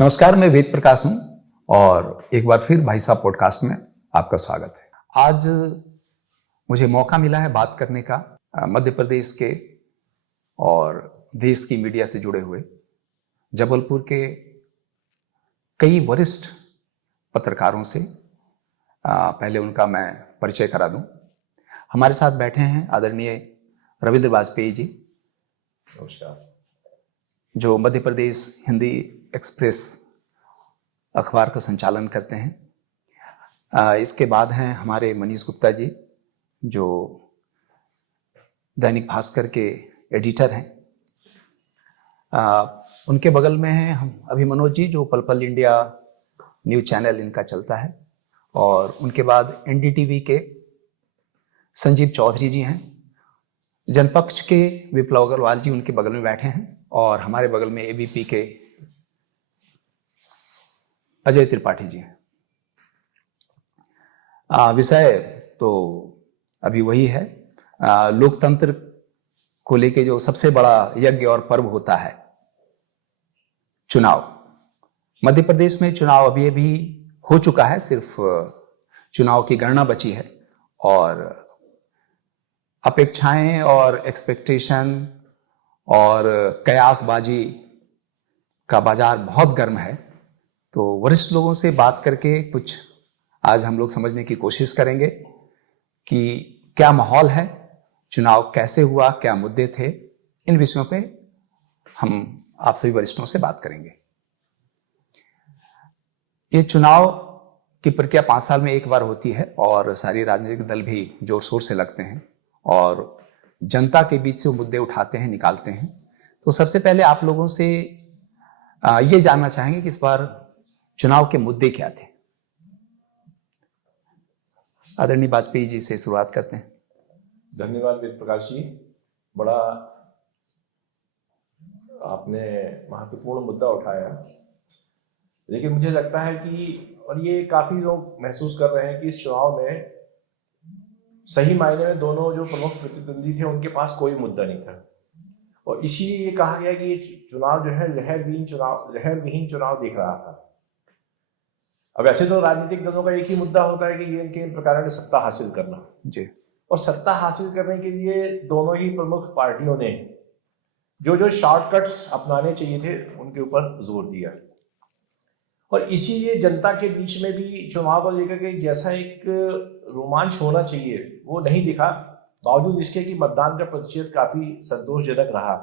नमस्कार, मैं वेद प्रकाश हूं और एक बार फिर भाई साहब पॉडकास्ट में आपका स्वागत है। आज मुझे मौका मिला है बात करने का मध्य प्रदेश के और देश की मीडिया से जुड़े हुए जबलपुर के कई वरिष्ठ पत्रकारों से। पहले उनका मैं परिचय करा दूं। हमारे साथ बैठे हैं आदरणीय रविंद्र वाजपेयी जी। नमस्कार। जो मध्य प्रदेश हिंदी एक्सप्रेस अखबार का संचालन करते हैं। इसके बाद हैं हमारे मनीष गुप्ता जी, जो दैनिक भास्कर के एडिटर हैं। उनके बगल में हैं हम अभिमनोज जी, जो पल पल इंडिया न्यूज चैनल इनका चलता है। और उनके बाद एनडीटीवी के संजीव चौधरी जी हैं। जनपक्ष के विप्लव अग्रवाल जी उनके बगल में बैठे हैं। और हमारे बगल में एबीपी के अजय त्रिपाठी जी हैं। विषय तो अभी वही है, लोकतंत्र को लेके जो सबसे बड़ा यज्ञ और पर्व होता है, चुनाव। मध्य प्रदेश में चुनाव अभी हो चुका है, सिर्फ चुनाव की गणना बची है। और अपेक्षाएं और एक्सपेक्टेशन और कयासबाजी का बाजार बहुत गर्म है। तो वरिष्ठ लोगों से बात करके कुछ आज हम लोग समझने की कोशिश करेंगे कि क्या माहौल है, चुनाव कैसे हुआ, क्या मुद्दे थे। इन विषयों पे हम आप सभी वरिष्ठों से बात करेंगे। ये चुनाव की प्रक्रिया 5 साल में एक बार होती है और सारी राजनीतिक दल भी जोर शोर से लगते हैं और जनता के बीच से वो मुद्दे उठाते हैं, निकालते हैं। तो सबसे पहले आप लोगों से ये जानना चाहेंगे कि इस बार चुनाव के मुद्दे क्या थे। आदरणीय वाजपेयी जी से शुरुआत करते हैं। धन्यवाद वेद प्रकाश जी। बड़ा आपने महत्वपूर्ण मुद्दा उठाया, लेकिन मुझे लगता है कि और ये काफी लोग महसूस कर रहे हैं कि इस चुनाव में सही मायने में दोनों जो प्रमुख प्रतिद्वंदी थे उनके पास कोई मुद्दा नहीं था। और इसीलिए ये कहा गया कि ये चुनाव जो है लहरविहीन चुनाव दिख रहा था। अब वैसे तो राजनीतिक दलों का एक ही मुद्दा होता है कि ये इनके प्रकार से सत्ता हासिल करना जी। और सत्ता हासिल करने के लिए दोनों ही प्रमुख पार्टियों ने जो शॉर्टकट्स अपनाने चाहिए थे उनके ऊपर जोर दिया। और इसीलिए जनता के बीच में भी चुनाव को लेकर के जैसा एक रोमांच होना चाहिए वो नहीं दिखा, बावजूद इसके कि मतदान का प्रतिशत काफी संतोषजनक रहा।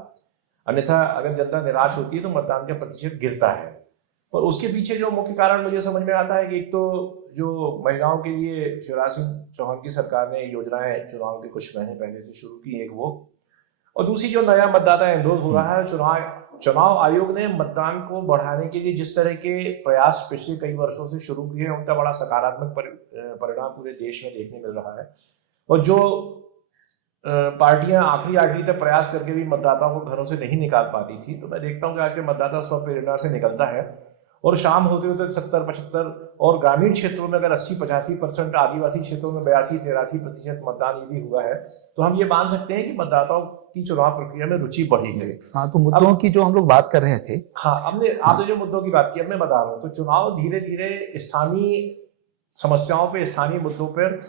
अन्यथा अगर जनता निराश होती है तो मतदान का प्रतिशत गिरता है। और उसके पीछे जो मुख्य कारण मुझे समझ में आता है कि एक तो जो महिलाओं के लिए शिवराज सिंह चौहान की सरकार ने योजनाएं चुनाव के कुछ महीने पहले से शुरू की, एक वो, और दूसरी जो नया मतदाता एनरोल हो रहा है। चुनाव आयोग ने मतदान को बढ़ाने के लिए जिस तरह के प्रयास पिछले कई वर्षों से शुरू किए हैं उनका बड़ा सकारात्मक परिणाम पूरे देश में देखने मिल रहा है। और जो पार्टियां आखिरी तक प्रयास करके भी मतदाताओं को घरों से नहीं निकाल पाती थी, तो मैं देखता हूं कि आज के मतदाता स्वप्रेरणा से निकलता है और शाम होते होते 70-75 और ग्रामीण क्षेत्रों में अगर 80-85%, आदिवासी क्षेत्रों में 82-83% मतदान यदि हुआ है तो हम ये मान सकते हैं कि मतदाताओं की चुनाव प्रक्रिया में रुचि बढ़ी है। हाँ, तो मुद्दों की जो हम लोग बात कर रहे थे, आपने जो मुद्दों की बात की, अब मैं बता रहा हूँ। तो चुनाव धीरे धीरे स्थानीय समस्याओं पे, स्थानीय मुद्दों पर,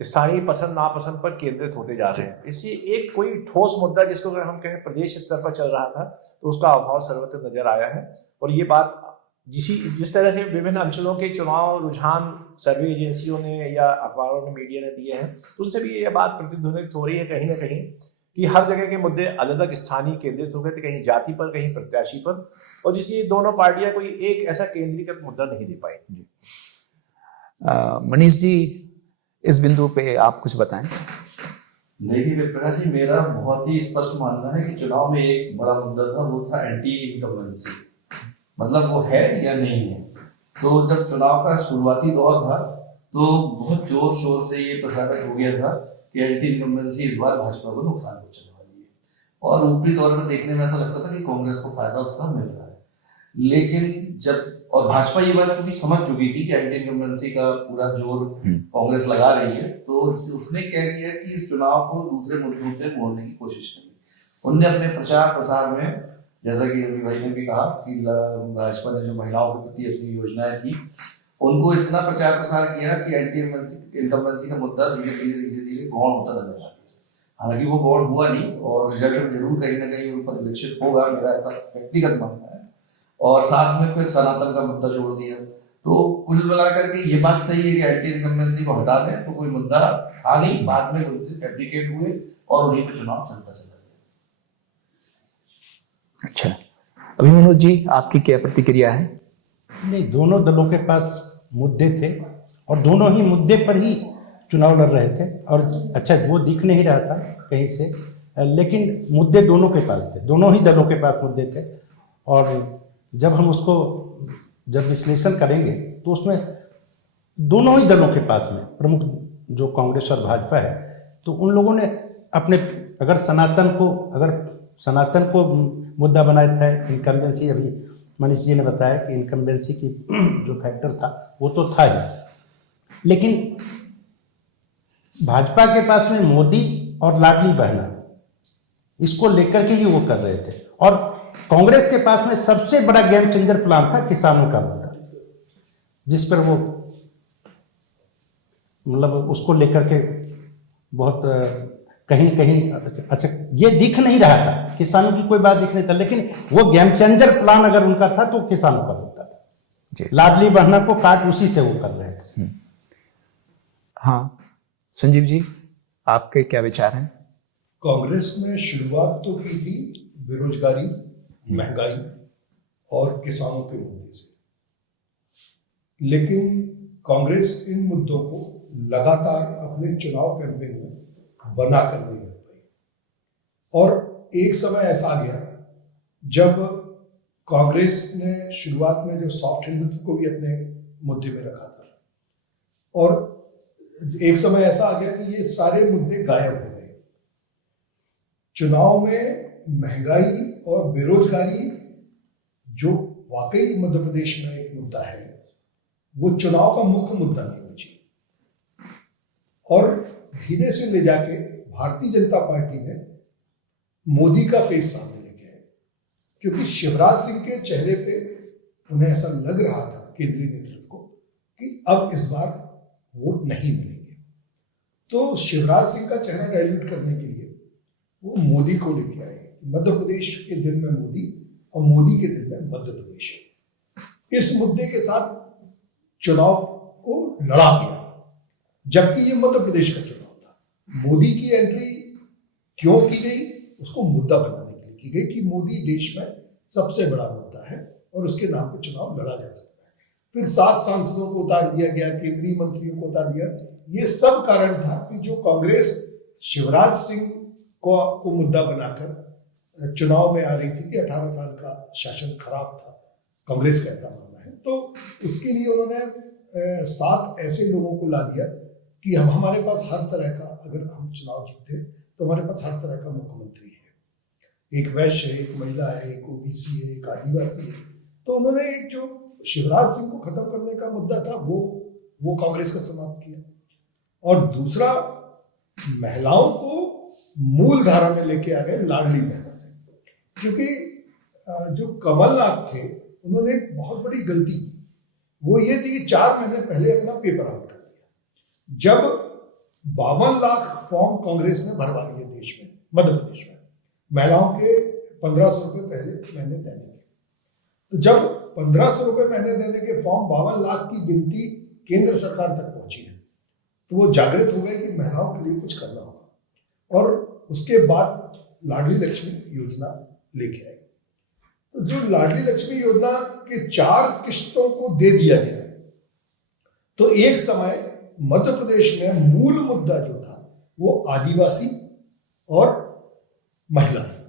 स्थानीय पसंद नापसंद पर केंद्रित होते जा रहे हैं। इससे एक कोई ठोस मुद्दा जिसको अगर हम कहें प्रदेश स्तर पर चल रहा था तो उसका अभाव सर्वत्र नजर आया है। और ये बात जिस तरह से विभिन्न अंचलों के चुनाव रुझान सर्वे एजेंसियों ने या अखबारों ने, मीडिया ने दिए हैं, तो उनसे भी ये बात प्रतिध्वनित हो रही है कहीं ना कहीं कि हर जगह के मुद्दे अलग अलग स्थानीय केंद्रित हो गए थे, कहीं जाति पर, कहीं प्रत्याशी पर। और जिससे दोनों पार्टियां कोई एक ऐसा केंद्रीकृत मुद्दा नहीं दे पाई। मनीष जी, इस बिंदु पे आप कुछ बताएं। देखिए प्रकाश जी, मेरा बहुत ही स्पष्ट मानना है कि चुनाव में एक बड़ा मुद्दा था, वो था एंटी इनकम्बेंसी। मतलब वो है या नहीं है। तो जब चुनाव का शुरुआती दौर था तो बहुत जोर शोर से ये प्रसारित हो गया था कि एंटी इनकम्बेंसी इस बार भाजपा को नुकसान पहुंचाने वाली है। और ऊपरी तौर पर देखने में ऐसा लगता था कि कांग्रेस को फायदा उसका मिल रहा है। लेकिन जब और भाजपा ये बात चूंकि समझ चुकी थी कि एंटी इनकम्बेंसी का पूरा जोर कांग्रेस लगा रही है, तो उसने क्या किया कि इस चुनाव को दूसरे मुद्दों से मोड़ने की कोशिश की। उनने अपने प्रचार प्रसार में जैसा कि रवि भाई ने भी कहा कि भाजपा ने जो महिलाओं के प्रति अपनी योजनाएं थी उनको इतना प्रचार प्रसार किया कि एंटी इनकम्बेंसी का मुद्दा धीरे धीरे गौण होता नजर आ गया। हालांकि वो गौण हुआ नहीं और रिजल्ट जरूर कहीं ना कहीं उन परिलक्षित होगा, मेरा ऐसा व्यक्तिगत मानना है। और साथ में फिर सनातन का मुद्दा जोड़ दिया। तो कुल मिलाकर के ये बात सही है कि एंटी इनकम्बेंसी को हटा दें तो कोई मुद्दा था नहीं, बाद में मुद्दे फैब्रिकेट हुए और उन्हीं पे चुनाव चलता चला गया। अच्छा, अभी मनोज जी आपकी क्या प्रतिक्रिया है? नहीं, दोनों दलों के पास मुद्दे थे और दोनों ही मुद्दे पर ही चुनाव लड़ रहे थे। और अच्छा, वो दिख नहीं रहा था कहीं से, लेकिन मुद्दे दोनों के पास थे, दोनों ही दलों के पास मुद्दे थे। और जब हम उसको जब विश्लेषण करेंगे तो उसमें दोनों ही दलों के पास में प्रमुख जो कांग्रेस और भाजपा है, तो उन लोगों ने अपने अगर सनातन को मुद्दा बनाया था, इनकम्बेंसी, अभी मनीष जी ने बताया कि इनकम्बेंसी की जो फैक्टर था वो तो था ही, लेकिन भाजपा के पास में मोदी और लाडली बहना इसको लेकर के ही वो कर रहे थे। और कांग्रेस के पास में सबसे बड़ा गेम चेंजर प्लान था किसानों का मुद्दा, जिस पर वो मतलब उसको लेकर के बहुत कहीं कहीं, अच्छा ये दिख नहीं रहा था, किसानों की कोई बात दिख नहीं था, लेकिन वो गेम चेंजर प्लान अगर उनका था तो किसानों का होता था। लाडली बहना को काट उसी से वो कर रहे थे। हाँ संजीव जी, आपके क्या विचार हैं? कांग्रेस ने शुरुआत तो की थी बेरोजगारी, महंगाई और किसानों के मुद्दे से, लेकिन कांग्रेस इन मुद्दों को लगातार अपने चुनाव कैंपेन में बना कर नहीं रख पाई। और एक समय ऐसा आ गया जब कांग्रेस ने शुरुआत में जो सॉफ्ट हिंदुत्व को भी अपने मुद्दे में रखा था, और एक समय ऐसा आ गया कि ये सारे मुद्दे गायब हो गए। चुनाव में महंगाई और बेरोजगारी जो वाकई मध्य प्रदेश में एक मुद्दा है, वो चुनाव का मुख्य मुद्दा नहीं बची। और धीरे से ले जाके भारतीय जनता पार्टी ने मोदी का फेस सामने लेके आए, क्योंकि शिवराज सिंह के चेहरे पे उन्हें ऐसा लग रहा था, केंद्रीय नेतृत्व को, कि अब इस बार वोट नहीं मिलेंगे। तो शिवराज सिंह का चेहरा डाइल्यूट करने के लिए वो मोदी को लेके आए। मध्य प्रदेश के दिल में मोदी और मोदी के दिल में मध्य प्रदेश। इस मुद्दे के साथ चुनाव को लड़ा गया, जबकि ये मध्य प्रदेश का चुनाव था। मोदी की एंट्री क्यों की गई? उसको मुद्दा बनाने के लिए की गई कि मोदी देश में सबसे बड़ा मुद्दा है और उसके नाम पे चुनाव लड़ा जा सकता है। फिर 7 सांसदों को उतार दिया गया, केंद्रीय मंत्रियों को उतार दिया। ये सब कारण था कि जो कांग्रेस शिवराज सिंह को मुद्दा बनाकर चुनाव में आ रही थी कि 18 साल का शासन खराब था, कांग्रेस का ऐसा मानना है। तो उसके लिए उन्होंने 7 ऐसे लोगों को ला दिया कि हम हमारे पास हर तरह का, अगर हम चुनाव जीते तो हमारे पास हर तरह का मुख्यमंत्री है। एक वैश्य है, एक महिला है, एक ओबीसी है, एक आदिवासी है। तो उन्होंने एक जो शिवराज सिंह को खत्म करने का मुद्दा था वो कांग्रेस का समाप्त किया। और दूसरा, महिलाओं को मूल धारा में लेके आ गए लाडली बहना से, क्योंकि जो कमलनाथ थे उन्होंने एक बहुत बड़ी गलती की। वो ये थी कि 4 महीने पहले अपना पेपर आउट कर दिया। जब 52 लाख फॉर्म कांग्रेस ने भरवा दिए देश में, मध्य प्रदेश में, महिलाओं के 1500 रुपये पहले महीने देने के। तो जब 1500 रुपये महीने देने के फॉर्म 52 लाख की गिनती केंद्र सरकार तक पहुंची है, तो वो जागृत हो गए कि महिलाओं के लिए कुछ करना होगा। और उसके बाद लाडली लक्ष्मी योजना लेके आए। तो जो लाडली लक्ष्मी योजना के 4 किस्तों को दे दिया गया, तो एक समय मध्य प्रदेश में मूल मुद्दा जो था वो आदिवासी और महिला था।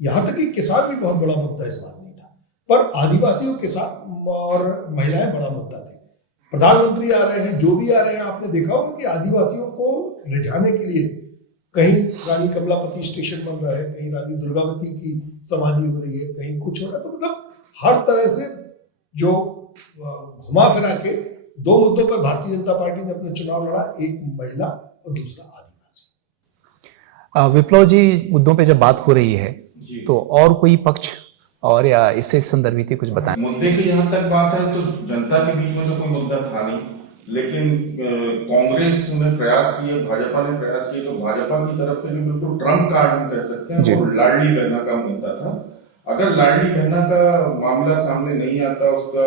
यहां तक कि किसान भी बहुत बड़ा मुद्दा इस बार नहीं था, पर आदिवासी और किसान और महिलाएं बड़ा मुद्दा थे। प्रधानमंत्री आ रहे हैं, जो भी आ रहे हैं, आपने देखा होगा कि आदिवासियों को रिझाने के लिए कहीं रानी कमलापति स्टेशन बन रहा है, कहीं रानी दुर्गावती की समाधि हो रही है, कहीं कुछ हो रहा है। तो मतलब हर तरह से जो घुमा फिरा के 2 मुद्दों पर भारतीय जनता पार्टी ने अपना चुनाव लड़ा, एक महिला और दूसरा आदिवासी। विप्लव जी, मुद्दों पे जब बात हो रही है तो और कोई पक्ष और या इससे संदर्भित कुछ बताएं। मुद्दे की जहां तक बात है तो जनता के बीच में तो कोई मुद्दा था नहीं, लेकिन कांग्रेस ने प्रयास किए, भाजपा ने प्रयास किए, तो भाजपा की तरफ से जो बिल्कुल ट्रम्प कार्ड हम कह सकते हैं वो लाडली बहना का मुद्दा था। अगर लाडली बहना का मामला सामने नहीं आता, उसका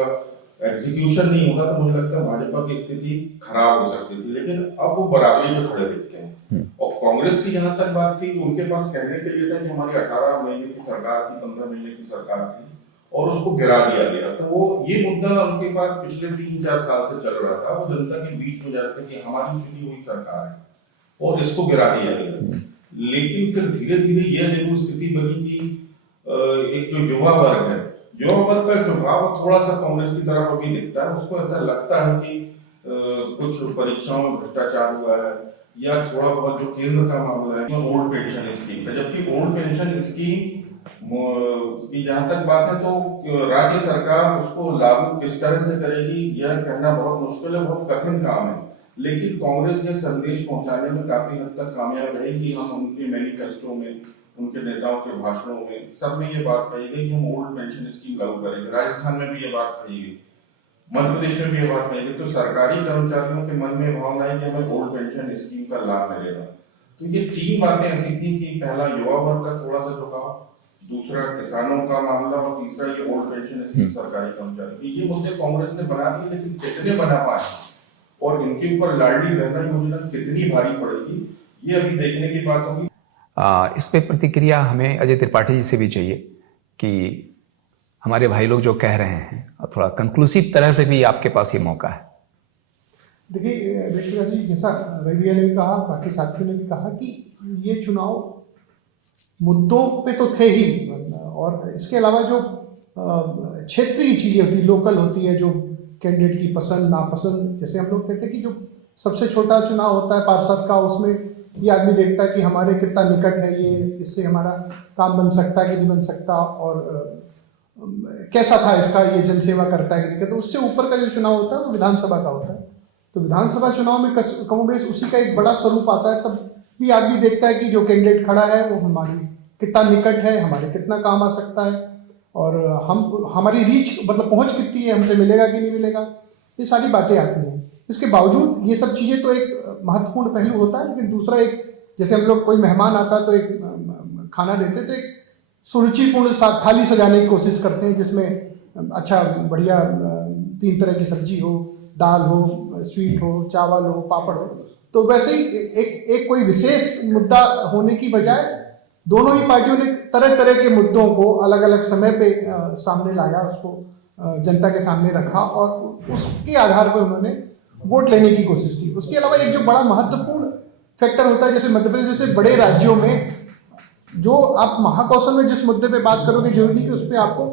एग्जीक्यूशन नहीं होगा, तो मुझे लगता है भाजपा की स्थिति खराब हो सकती थी, लेकिन अब वो बराबरी में खड़े दिखते हैं। और कांग्रेस की जहां तक बात थी, उनके पास कहने के लिए था कि हमारी 18 महीने की सरकार थी, 15 महीने की सरकार थी और उसको गिरा दिया गया। तो वो ये मुद्दा उनके पास पिछले 3-4 साल से चल रहा था। वो जनता के बीच में जाते थे कि हमारी चुनी हुई सरकार है और इसको गिरा दिया गया। लेकिन फिर धीरे धीरे यह देखो स्थिति बनी कि एक जो युवा वर्ग है, युवा वर्ग का झुकाव थोड़ा सा कांग्रेस की तरफ अभी दिखता है। उसको ऐसा लगता है कि कुछ परीक्षाओं में भ्रष्टाचार हुआ है या थोड़ा बहुत जो केंद्र का मामला है ओल्ड पेंशन स्कीम का, जबकि ओल्ड पेंशन स्कीम की जहां तक बात है तो राज्य सरकार उसको लागू किस तरह से करेगी यह कहना बहुत मुश्किल है, बहुत कठिन काम है। लेकिन कांग्रेस ये संदेश पहुंचाने में काफी हद तक कामयाब रहेगी। हम उनके मैनिफेस्टो में, उनके नेताओं के भाषणों में सब में ये बात कही गई कि हम ओल्ड पेंशन स्कीम लागू करेंगे। राजस्थान में भी ये बात कही गई, मध्य प्रदेश में भी ये बात कही गई। तो सरकारी कर्मचारियों के मन में भावना है कि हमें ओल्ड पेंशन स्कीम का लाभ मिलेगा। तो ये 3 बातें ऐसी थी कि पहला युवा वर्ग का थोड़ा सा झुकाव, दूसरा किसानों का मामला और तीसरा ये ओल्ड पेंशन स्कीम सरकारी कर्मचारी। ये मुद्दे कांग्रेस ने बना दिए, लेकिन कितने बना पाए और इनके ऊपर लाडली बहना योजना कितनी भारी पड़ेगी ये अभी देखने की बात होगी। इस पे प्रतिक्रिया हमें अजय त्रिपाठी जी से भी चाहिए कि हमारे भाई लोग जो कह रहे हैं और थोड़ा कंक्लूसिव तरह से भी आपके पास ये मौका है। देखिए विक्रांत जी, जैसा रवि ने भी कहा, बाकी साथियों ने भी कहा कि ये चुनाव मुद्दों पे तो थे ही, और इसके अलावा जो क्षेत्रीय चीज़ें होती, लोकल होती है, जो कैंडिडेट की पसंद नापसंद, जैसे हम लोग कहते हैं कि जो सबसे छोटा चुनाव होता है पार्षद का, उसमें ये आदमी देखता है कि हमारे कितना निकट है ये, इससे हमारा काम बन सकता है कि नहीं बन सकता, और कैसा था इसका, ये जनसेवा करता है कि नहीं। तो उससे ऊपर का जो चुनाव होता है वो विधानसभा का होता है। तो विधानसभा चुनाव में कमोबेश उसी का एक बड़ा स्वरूप आता है। तब भी आदमी देखता है कि जो कैंडिडेट खड़ा है वो हमारे कितना निकट है, हमारे कितना काम आ सकता है, और हमारी रीच मतलब पहुंच कितनी है, हमसे मिलेगा कि नहीं मिलेगा, ये सारी बातें आती हैं। इसके बावजूद ये सब चीज़ें तो एक महत्वपूर्ण पहलू होता है, लेकिन दूसरा एक, जैसे हम लोग कोई मेहमान आता है तो एक खाना देते तो एक सुरुचिपूर्ण थाली सजाने की कोशिश करते हैं, जिसमें अच्छा बढ़िया 3 तरह की सब्जी हो, दाल हो, स्वीट हो, चावल हो, पापड़ हो। तो वैसे ही एक कोई विशेष मुद्दा होने की बजाय दोनों ही पार्टियों ने तरह तरह के मुद्दों को अलग अलग समय पे सामने लाया, उसको जनता के सामने रखा और उसके आधार पर उन्होंने वोट लेने की कोशिश की। उसके अलावा एक जो बड़ा महत्वपूर्ण फैक्टर होता है, जैसे मध्य प्रदेश जैसे बड़े राज्यों में जो आप महाकौशल में जिस मुद्दे पे बात करोगे, जरूरी कि उस पर आपको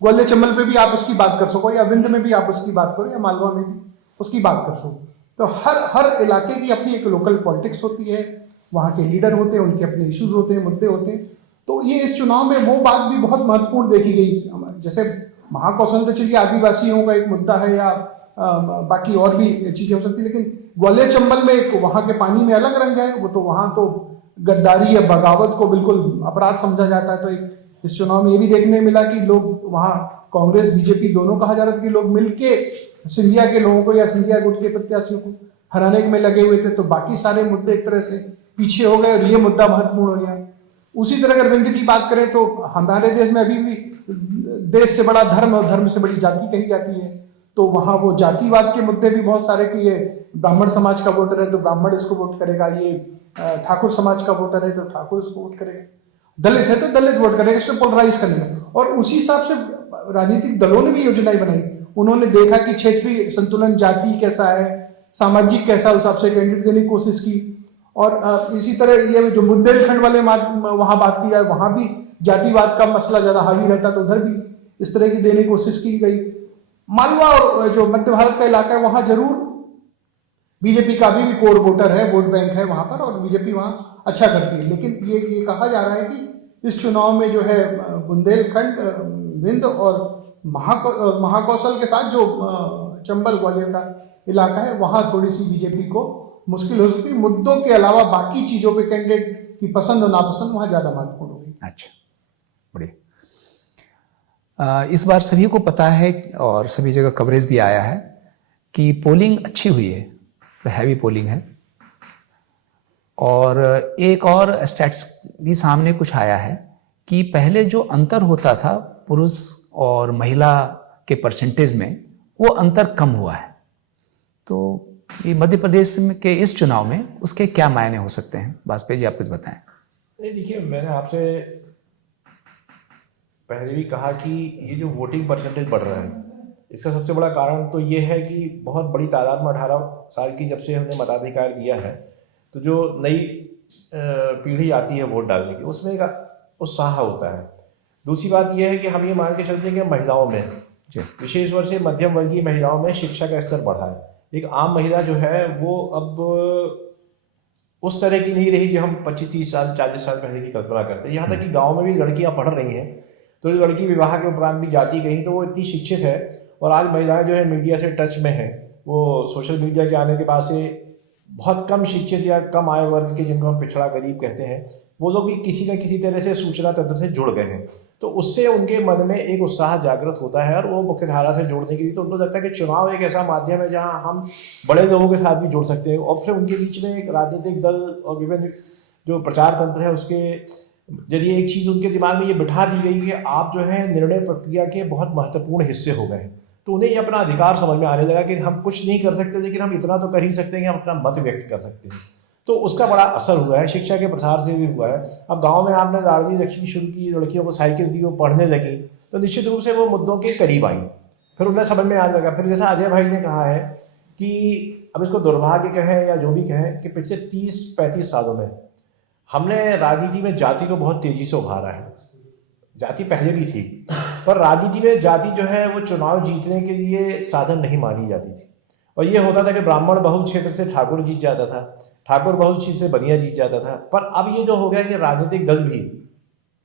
ग्वालियर चंबल पे भी आप उसकी बात कर सको, या विंध्य में भी आप उसकी बात करो, या मालवा में भी उसकी बात कर सको। तो हर इलाके की अपनी एक लोकल पॉलिटिक्स होती है, वहाँ के लीडर होते हैं, उनके अपने इश्यूज होते हैं, मुद्दे होते हैं। तो ये इस चुनाव में वो बात भी बहुत महत्वपूर्ण देखी गई। जैसे महाकौशल तो चलिए आदिवासियों का एक मुद्दा है, या बाकी और भी चीजें हो सकती है, लेकिन ग्वालियर चंबल में एक वहाँ के पानी में अलग रंग है। वो तो वहाँ तो गद्दारी या बगावत को बिल्कुल अपराध समझा जाता है। तो एक इस चुनाव में ये भी देखने मिला कि लोग वहाँ कांग्रेस बीजेपी दोनों कहा जा रहा था कि लोग मिलके सिंधिया के लोगों को या सिंधिया गुट के प्रत्याशियों को हराने में लगे हुए थे। तो बाकी सारे मुद्दे एक तरह से पीछे हो गए और ये मुद्दा महत्वपूर्ण हो गया। उसी तरह अगर विंध्य की बात करें तो हमारे देश में अभी भी देश से बड़ा धर्म और धर्म से बड़ी जाति कही जाती है। तो वहाँ वो जातिवाद के मुद्दे भी बहुत सारे कि ये ब्राह्मण समाज का वोटर है तो ब्राह्मण इसको वोट करेगा, ये ठाकुर समाज का वोटर है तो ठाकुर इसको वोट करेगा, दलित है तो दलित वोट करेगा, इसको पोलराइज करने का। और उसी हिसाब से राजनीतिक दलों ने भी योजनाएं बनाई। उन्होंने देखा कि क्षेत्रीय संतुलन, जाति कैसा है, सामाजिक कैसा, उस हिसाब से कैंडिडेट देने की कोशिश की। और इसी तरह ये जो बुंदेलखंड वाले वहां बात की जाए, वहां भी जातिवाद का मसला ज्यादा हावी रहता, तो उधर भी इस तरह की देने की कोशिश की गई। मालवा और जो मध्य भारत का इलाका है वहां जरूर बीजेपी का भी कोर वोटर है, वोट बैंक है वहां पर, और बीजेपी वहां अच्छा करती है। लेकिन ये कहा जा रहा है कि इस चुनाव में जो है बुंदेलखंड, विंध्य और महाकौशल के साथ जो चंबल ग्वालियर का इलाका है वहां थोड़ी सी बीजेपी को मुश्किल हो सकती है। मुद्दों के अलावा बाकी चीजों पे कैंडिडेट की पसंद और नापसंद वहां ज्यादा महत्वपूर्ण होगी। अच्छा, बढ़िया। इस बार सभी को पता है और सभी जगह कवरेज भी आया है कि पोलिंग अच्छी हुई है, हैवी पोलिंग है। और एक और स्टैट्स भी सामने कुछ आया है कि पहले जो अंतर होता था पुरुष और महिला के परसेंटेज में, वो अंतर कम हुआ है। तो ये मध्य प्रदेश के इस चुनाव में उसके क्या मायने हो सकते हैं? वाजपेयी जी, आप कुछ बताएं। नहीं, देखिए, मैंने आपसे पहले भी कहा कि ये जो वोटिंग परसेंटेज बढ़ रहा है, इसका सबसे बड़ा कारण तो ये है कि बहुत बड़ी तादाद में 18 साल की जब से हमने मताधिकार दिया है, तो जो नई पीढ़ी आती है वोट डालने की, उसमें एक उत्साह होता है। दूसरी बात यह है कि हम ये मान के चलते हैं कि महिलाओं में, विशेष रूप से मध्यम वर्गीय महिलाओं में शिक्षा का स्तर बढ़ा है। एक आम महिला जो है वो अब उस तरह की नहीं रही जो हम 25-30 साल 40 साल पहले की कल्पना करते हैं। यहाँ तक कि गांव में भी लड़कियां पढ़ रही हैं, तो जो लड़की विवाह के उपरांत भी जाती कहीं तो वो इतनी शिक्षित है। और आज महिलाएं जो है मीडिया से टच में हैं, वो सोशल मीडिया के आने के बाद से बहुत कम शिक्षित या कम आय वर्ग के, जिनको हम पिछड़ा गरीब कहते हैं, वो लोग भी किसी न किसी तरह से सूचना तंत्र से जुड़ गए हैं। तो उससे उनके मन में एक उत्साह जागृत होता है और वो मुख्य धारा से जोड़ने के लिए, तो उनको लगता है कि चुनाव एक ऐसा माध्यम है जहां हम बड़े लोगों के साथ भी जुड़ सकते हैं। और फिर उनके बीच में एक राजनीतिक दल और विभिन्न जो प्रचार तंत्र है उसके जरिए एक चीज़ उनके दिमाग में ये बिठा दी गई कि आप जो है निर्णय प्रक्रिया के बहुत महत्वपूर्ण हिस्से हो गए हैं। तो उन्हें ये अपना अधिकार समझ में आने लगा कि हम कुछ नहीं कर सकते, लेकिन हम इतना तो कर ही सकते हैं कि हम अपना मत व्यक्त कर सकते हैं। तो उसका बड़ा असर हुआ है, शिक्षा के प्रसार से भी हुआ है। अब गांव में आपने लाड़ली लक्ष्मी शुरू की, लड़कियों को साइकिल दी, वो पढ़ने लगी, तो निश्चित रूप से वो मुद्दों के करीब आई, फिर उन्हें समझ में आने लगा। फिर जैसा अजय भाई ने कहा है कि अब इसको दुर्भाग्य कहें या जो भी कहें कि पिछले 30-35 सालों में हमने राजनीति में जाति को बहुत तेजी से उभारा है। जाति पहले भी थी, पर राजनीति में जाति जो है वो चुनाव जीतने के लिए साधन नहीं मानी जाती थी। और ये होता था कि ब्राह्मण बहुल क्षेत्र से ठाकुर जीत जाता था, ठाकुर बहुल क्षेत्र से बनिया जीत जाता था। पर अब ये जो हो गया कि राजनीतिक दल भी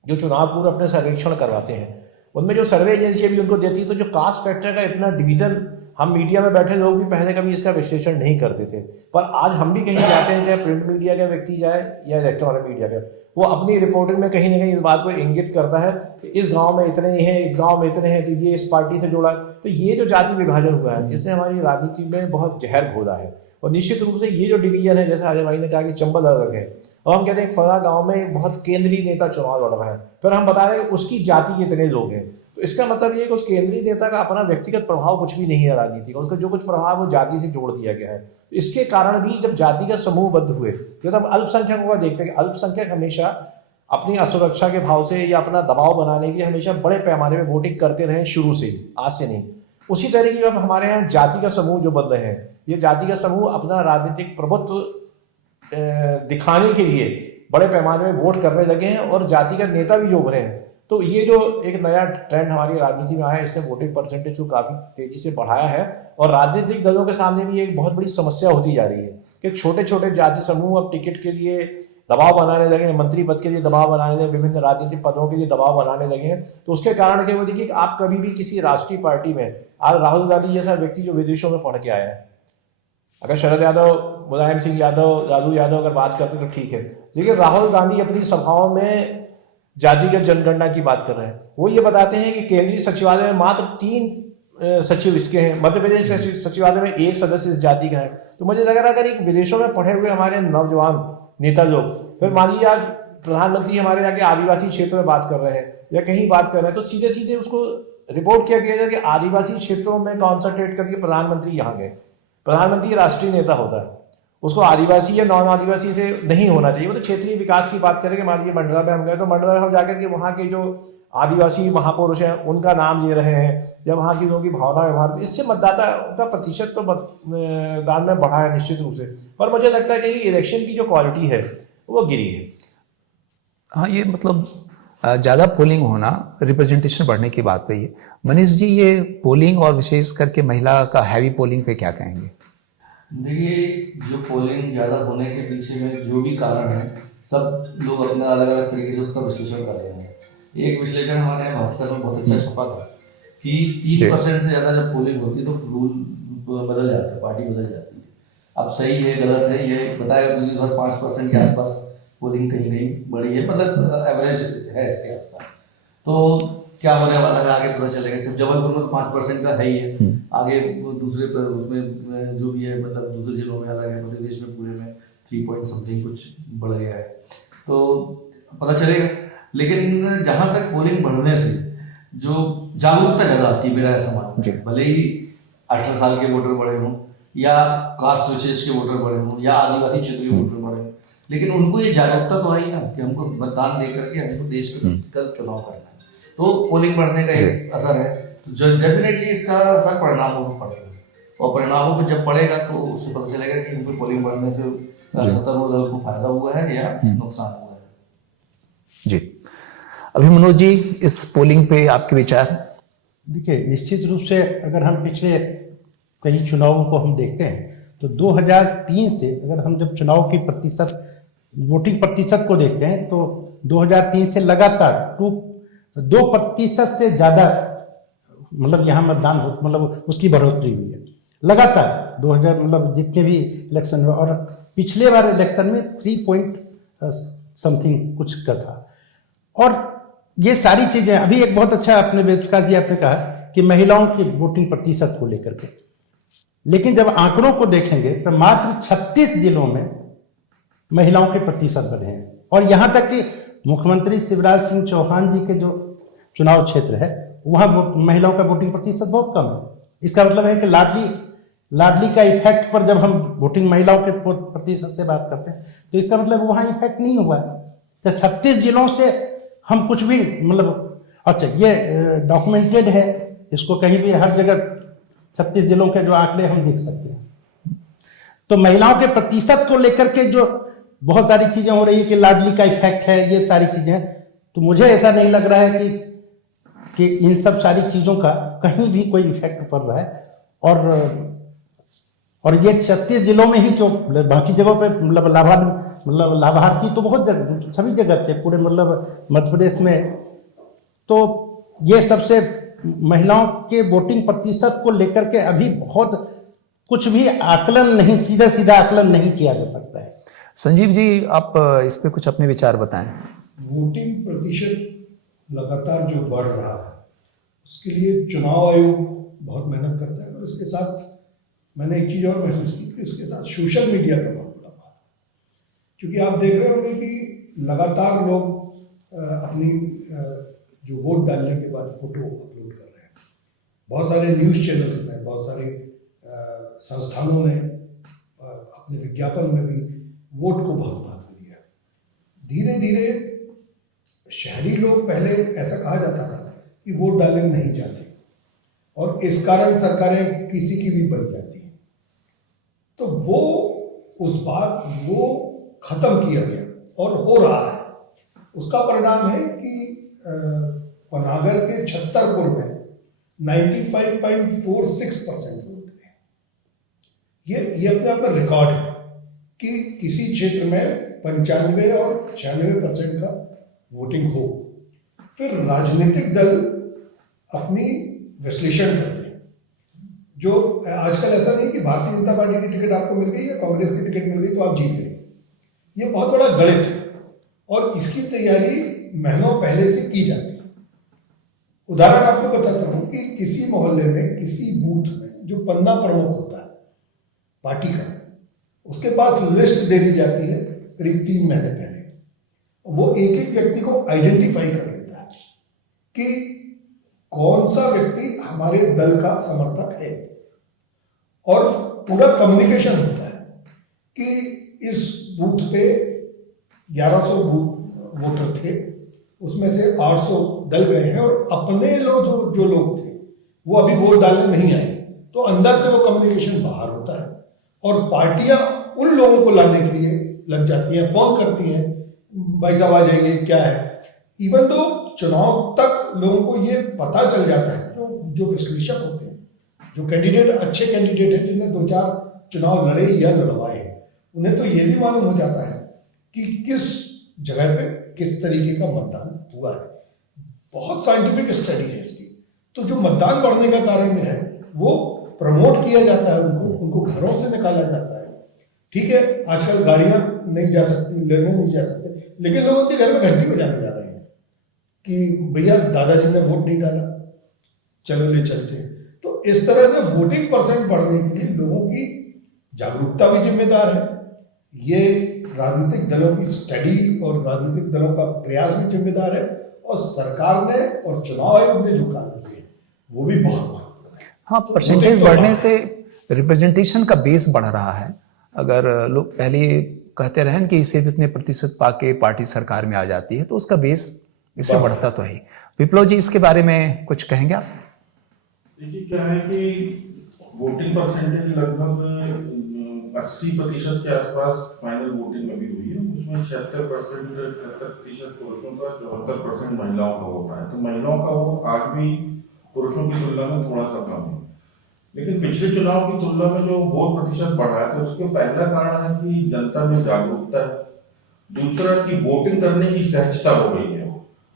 जो चुनाव पूर्व अपने सर्वेक्षण करवाते हैं, उनमें जो सर्वे एजेंसियाँ भी उनको देती है, तो जो कास्ट फैक्टर का इतना डिवीजन, हम मीडिया में बैठे लोग भी पहले कभी इसका विश्लेषण नहीं करते थे, पर आज हम भी कहीं जाते हैं, चाहे प्रिंट मीडिया का व्यक्ति जाए या इलेक्ट्रॉनिक मीडिया का, वो अपनी रिपोर्टिंग में कहीं ना कहीं इस बात को इंगित करता है कि इस गांव में इतने ही हैं, इस गांव में इतने हैं, तो ये इस पार्टी से जुड़ा। तो ये जो जाति विभाजन हुआ है, इसने हमारी राजनीति में बहुत जहर घोला है। और निश्चित रूप से ये जो डिवीजन है, जैसा अजय भाई ने कहा कि चंबल अलग है, और हम कहते हैं फला गांव में एक बहुत केंद्रीय नेता चुनाव लड़ रहा है, फिर हम बता रहे हैं उसकी जाति के इतने लोग हैं, तो इसका मतलब ये कि उस केंद्रीय नेता का अपना व्यक्तिगत प्रभाव कुछ भी नहीं है राजनीति का, उसका जो कुछ प्रभाव वो जाति से जोड़ दिया गया है। तो इसके कारण भी जब जाति का समूहबद्ध हुए, जब हम अल्पसंख्यकों का देखते हैं कि अल्पसंख्यक हमेशा अपनी असुरक्षा के भाव से या अपना दबाव बनाने के लिए हमेशा बड़े पैमाने में वोटिंग करते रहे शुरू से ही, आज से नहीं। उसी तरह की अब हमारे यहाँ जाति का समूह जो बन रहे हैं, ये जाति का समूह अपना राजनीतिक प्रभुत्व दिखाने के लिए बड़े पैमाने में वोट करने लगे हैं और जाति का नेता भी जो बने हैं। तो ये जो एक नया ट्रेंड हमारी राजनीति में आया है, इसने वोटिंग परसेंटेज को काफ़ी तेजी से बढ़ाया है। और राजनीतिक दलों के सामने भी एक बहुत बड़ी समस्या होती जा रही है कि छोटे छोटे जाति समूह अब टिकट के लिए दबाव बनाने लगे हैं, मंत्री पद के लिए दबाव बनाने लगे, विभिन्न राजनीतिक पदों के लिए दबाव बनाने लगे हैं। तो उसके कारण क्या वो देखिए कि आप कभी भी किसी राष्ट्रीय पार्टी में, आज राहुल गांधी जैसा व्यक्ति जो विदेशों में पढ़ के आया है, अगर शरद यादव, मुलायम सिंह यादव, लालू यादव अगर बात करते तो ठीक है, लेकिन राहुल गांधी अपनी सभाओं में जातिगत जनगणना की बात कर रहे हैं। वो ये बताते हैं कि केंद्रीय सचिवालय में मात्र 3 सचिव इसके हैं, मध्य प्रदेश सचिवालय में 1 सदस्य इस जाति का है। तो मुझे लग रहा है अगर एक विदेशों में पढ़े हुए हमारे नौजवान नेता लोग, फिर मान लीजिए आज प्रधानमंत्री हमारे जाके आदिवासी क्षेत्र में बात कर रहे हैं या कहीं बात कर रहे हैं, तो सीधे सीधे उसको रिपोर्ट किया गया कि आदिवासी क्षेत्रों में कॉन्संट्रेट करके प्रधानमंत्री यहाँ गए। प्रधानमंत्री राष्ट्रीय नेता होता है, उसको आदिवासी या नॉन आदिवासी से नहीं होना चाहिए। वो तो क्षेत्रीय विकास की बात करेंगे। मान लीजिए मंडला में हम गए, तो मंडला में हम जाकर के वहाँ के जो आदिवासी महापुरुष हैं उनका नाम ले रहे हैं या वहाँ की लोगों की भावना व्यवहार, तो इससे मतदाता का प्रतिशत तो दान में बढ़ा है निश्चित रूप से। पर मुझे लगता है कि इलेक्शन की जो क्वालिटी है वो गिरी है। हाँ, ये मतलब ज़्यादा पोलिंग होना, रिप्रेजेंटेशन बढ़ने की बात हुई है। मनीष जी, ये पोलिंग और विशेष करके महिला का हैवी पोलिंग पे क्या कहेंगे? देखिए, जो पोलिंग ज़्यादा होने के पीछे में जो भी कारण है, सब लोग अपना अलग अलग तरीके से उसका विश्लेषण कर रहे हैं। एक विश्लेषण हमारे यहाँ भास्कर में बहुत अच्छा छपा था कि 3% से ज़्यादा जब पोलिंग होती है तो रूल बदल जाता है, पार्टी बदल जाती है। अब सही है गलत है ये बताएगा, दूसरी बार 5% के आसपास पोलिंग कहीं कहीं बढ़ी है, मतलब एवरेज है इसके आसपास। तो क्या होने वाला है आगे पता चलेगा। सिर्फ जबलपुर में 5% का है ही है, आगे वो दूसरे पर उसमें जो भी है मतलब दूसरे जिलों में अलग है, मध्य प्रदेश में पूरे में 3 पॉइंट समथिंग कुछ बढ़ गया है, तो पता चलेगा। लेकिन जहां तक पोलिंग बढ़ने से जो जागरूकता ज्यादा आती है, मेरा ऐसा मानना है, भले ही 18 साल के वोटर बढ़े हों या कास्ट विशेष के वोटर बढ़े हों या आदिवासी क्षेत्र के वोटर बढ़े हों, लेकिन उनको ये जागरूकता तो आई ना कि हमको मतदान दे करके हमको देश के कल चुनाव करना है, तो पोलिंग बढ़ने का एक असर है, तो जो डेफिनेटली इसका असर परिणामों पर पड़ेगा, और परिणामों पर जब पड़ेगा तो उससे पता चलेगा कि उनको पोलिंग बढ़ने से सत्तारूढ़ दल को फायदा हुआ है या नुकसान हुआ है। जी, अभी मनोज जी, इस पोलिंग पे आपके विचार? देखिए, निश्चित रूप से अगर हम पिछले कई चुनावों को हम देखते हैं तो 2003 से अगर हम जब चुनाव की वोटिंग प्रतिशत को देखते हैं तो 2003 से लगातार 2% से ज़्यादा मतलब यहाँ मतदान हो, मतलब उसकी बढ़ोतरी हुई है लगातार 2000 मतलब जितने भी इलेक्शन हुए, और पिछले बार इलेक्शन में 3 पॉइंट समथिंग कुछ का था। और ये सारी चीजें अभी एक बहुत अच्छा अपने वेदप्रकाश जी आपने कहा कि महिलाओं की वोटिंग प्रतिशत को लेकर के, लेकिन जब आंकड़ों को देखेंगे तो मात्र 36 जिलों में महिलाओं के प्रतिशत बढ़े हैं, और यहां तक कि मुख्यमंत्री शिवराज सिंह चौहान जी के जो चुनाव क्षेत्र है वहां महिलाओं का वोटिंग प्रतिशत बहुत कम है। इसका मतलब है कि लाडली का इफेक्ट पर जब हम वोटिंग महिलाओं के प्रतिशत से बात करते हैं तो इसका मतलब वहां इफेक्ट नहीं हुआ है। तो 36 जिलों से हम कुछ भी मतलब, अच्छा ये डॉक्यूमेंटेड है, इसको कहीं भी हर जगह 36 जिलों के जो आंकड़े हम देख सकते हैं। तो महिलाओं के प्रतिशत को लेकर के जो बहुत सारी चीजें हो रही है कि लाडली का इफेक्ट है, ये सारी चीजें, तो मुझे ऐसा नहीं लग रहा है कि इन सब सारी चीजों का कहीं भी कोई इफेक्ट पड़ रहा है। और ये 36 जिलों में ही क्यों, बाकी जगहों पे मतलब लाभार्थी तो बहुत जगह सभी जगह थे पूरे मतलब मध्य प्रदेश में। तो ये सबसे महिलाओं के वोटिंग प्रतिशत को लेकर के अभी बहुत कुछ भी आकलन नहीं, सीधा आकलन नहीं किया जा सकता है। संजीव जी, आप इस पे कुछ अपने विचार बताएं। वोटिंग प्रतिशत लगातार जो बढ़ रहा है उसके लिए चुनाव आयोग बहुत मेहनत करता है, और उसके साथ मैंने एक चीज और महसूस की कि इसके साथ सोशल मीडिया का बहुत बड़ा हाथ है। क्योंकि आप देख रहे होंगे कि लगातार लोग अपनी जो वोट डालने के बाद फोटो अपलोड कर रहे हैं। बहुत सारे न्यूज़ चैनल्स ने, बहुत सारे संस्थानों ने अपने विज्ञापन में भी वोट को बहुत महत्व दिया। धीरे धीरे शहरी लोग, पहले ऐसा कहा जाता था कि वोट डालने नहीं जाते और इस कारण सरकारें किसी की भी बन जाती हैं, तो वो उस बात वो खत्म किया गया और हो रहा है। उसका परिणाम है कि पनागर के छत्तरपुर में 95.46% वोट है। ये अपने आप में रिकॉर्ड है कि किसी क्षेत्र में 95 और 96% का वोटिंग हो। फिर राजनीतिक दल अपनी विश्लेषण करते हैं। जो आजकल ऐसा नहीं कि भारतीय जनता पार्टी की टिकट आपको मिल गई या कांग्रेस की टिकट मिल गई तो आप जीत गए। ये बहुत बड़ा गणित है और इसकी तैयारी महीनों पहले से की जाती है। उदाहरण आपको बताता हूं कि किसी मोहल्ले में, किसी बूथ में जो पन्ना प्रमुख होता है पार्टी का, उसके पास लिस्ट दे दी जाती है करीब 3 महीने पहले। वो एक एक व्यक्ति को आइडेंटिफाई कर लेता है कि कौन सा व्यक्ति हमारे दल का समर्थक है, और पूरा कम्युनिकेशन होता है कि इस बूथ पे 1100 वोटर थे, उसमें से 800 डल गए हैं और अपने लोग जो लोग थे वो अभी वोट डालने नहीं आए, तो अंदर से वो कम्युनिकेशन बाहर होता है और पार्टियां उन लोगों को लाने के लिए लग जाती हैं, फोन करती हैं, भाई साहब आ जाइए, क्या है। इवन तो चुनाव तक लोगों को ये पता चल जाता है, तो जो विश्लेषक होते हैं, जो कैंडिडेट अच्छे कैंडिडेट हैं जिन्हें 2-4 चुनाव लड़े या लड़वाए हैं, उन्हें तो ये भी मालूम हो जाता है कि किस जगह पे किस तरीके का मतदान हुआ है। बहुत साइंटिफिक स्टडी है इसकी। तो जो मतदान बढ़ने का कारण है वो प्रमोट किया जाता है, उनको घरों से निकाला जाता है। ठीक है, आजकल गाड़ियां नहीं जा सकती, लेने नहीं जा सकते, लेकिन लोग उनके घर में घंटी बजाने जा रहे हैं। कि भैया दादाजी ने वोट नहीं डाला, चलो ले चलते हैं। तो इस तरह से वोटिंग परसेंट बढ़ने के लिए लोगों की जागरूकता भी जिम्मेदार है, ये राजनीतिक दलों की स्टडी और राजनीतिक दलों का प्रयास भी जिम्मेदार है, और सरकार ने और चुनाव आयोग ने जो काम किए वो भी बहुत महत्वपूर्ण है। हाँ, परसेंटेज बढ़ने से रिप्रेजेंटेशन का बेस बढ़ रहा है। अगर लोग पहले कहते रहे कि इसे इतने प्रतिशत पाके पार्टी सरकार में आ जाती है, तो उसका बेस इससे बढ़ता तो है। विप्लव जी, इसके बारे में कुछ कहेंगे आप? देखिए, क्या है कि वोटिंग परसेंटेज लगभग 80% के आसपास फाइनल वोटिंग में भी हुई है। उसमें 76% पुरुषों का, 74% महिलाओं का वोट आया। तो महिलाओं का वोट आज भी पुरुषों की तुलना में थोड़ा सा कम है, लेकिन पिछले चुनाव की तुलना में जो वोट प्रतिशत बढ़ा है, तो उसके पहला कारण है कि जनता में जागरूकता है। दूसरा कि वोटिंग करने की सहजता हो गई है।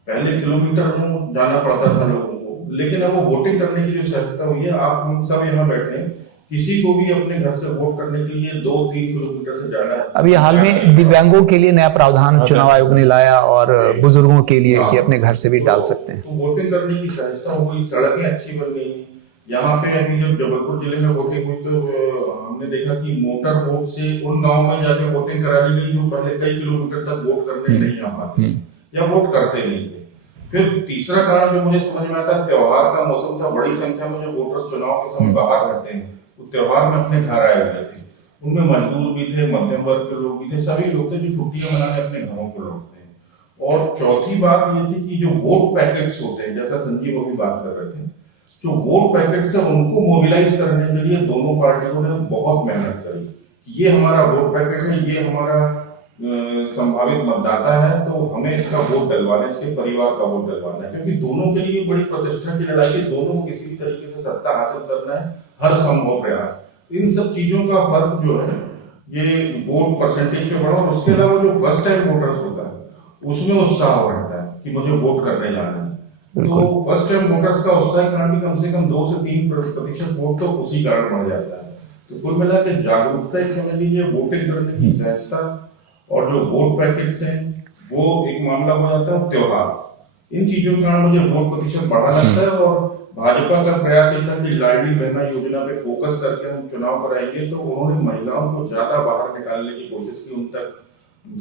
पहले किलोमीटर जाना पड़ता था लोगों को, लेकिन अब वो वोटिंग करने की जो सहजता हुई है, आप हम सब यहाँ बैठे हैं, किसी को भी अपने घर से वोट करने के लिए 2-3 किलोमीटर से जाना है। अभी हाल में दिव्यांगों के लिए नया प्रावधान चुनाव आयोग ने लाया, और बुजुर्गों के लिए कि अपने घर से भी डाल सकते हैं। तो वोटिंग करने की सहजता हो गई, सड़कें अच्छी बन गई। यहाँ पे अभी जब जबलपुर जिले में वोटिंग हुई, तो हमने देखा कि मोटर वोट से उन गाँव में जाके वोटिंग करा ली गई जो पहले कई किलोमीटर तक वोट करने नहीं आ पाते या वोट करते नहीं थे। फिर तीसरा कारण जो मुझे समझ में आता है, त्योहार का मौसम था, बड़ी संख्या में जो वोटर्स चुनाव के समय बाहर रहते हैं, वो त्योहार में अपने घर आए हुए थे। उनमें मजदूर भी थे, मध्यम वर्ग के लोग भी थे, सभी लोग थे जो छुट्टियां मनाने अपने घरों को लौटते हैं। और चौथी बात ये थी कि जो वोट पैकेट्स होते हैं, जैसा संजीव अभी बात कर रहे थे, जो वोट पैकेट्स है उनको मोबिलाइज करने के लिए दोनों पार्टियों ने बहुत मेहनत करी। ये हमारा वोट पैकेट है, ये हमारा संभावित मतदाता है, तो हमें इसका वोट डलवाना है, इसके परिवार का वोट डलवाना है, क्योंकि दोनों के लिए बड़ी प्रतिष्ठा की लड़ाई है। दोनों को किसी भी तरीके से सत्ता हासिल करना है, हर संभव प्रयास। इन सब चीजों का फर्क जो है, ये वोट परसेंटेज पे बढ़ा। और उसके अलावा जो फर्स्ट टाइम वोटर्स होता है, उसमें उत्साह रहता है कि मुझे वोट करने जाना है। तो फर्स्ट टाइम वोटर्स का उत्साह के कारण भी कम से कम 2 से 3% वोट तो उसी कारण बढ़ जाता है। तो कुल मिला के जागरूकता एक समझ लीजिए, वोटिंग करने की सहजता और जो वोट पैकेट्स हैं वो एक मामला हो जाता है। त्योहार, इन चीजों के कारण मुझे वोट प्रतिशत बढ़ा लगता है। और भाजपा का प्रयास ये था कि लाडली बहना योजना पे फोकस करके हम चुनाव कराएंगे, तो उन्होंने महिलाओं को ज्यादा बाहर निकालने की कोशिश की, उन तक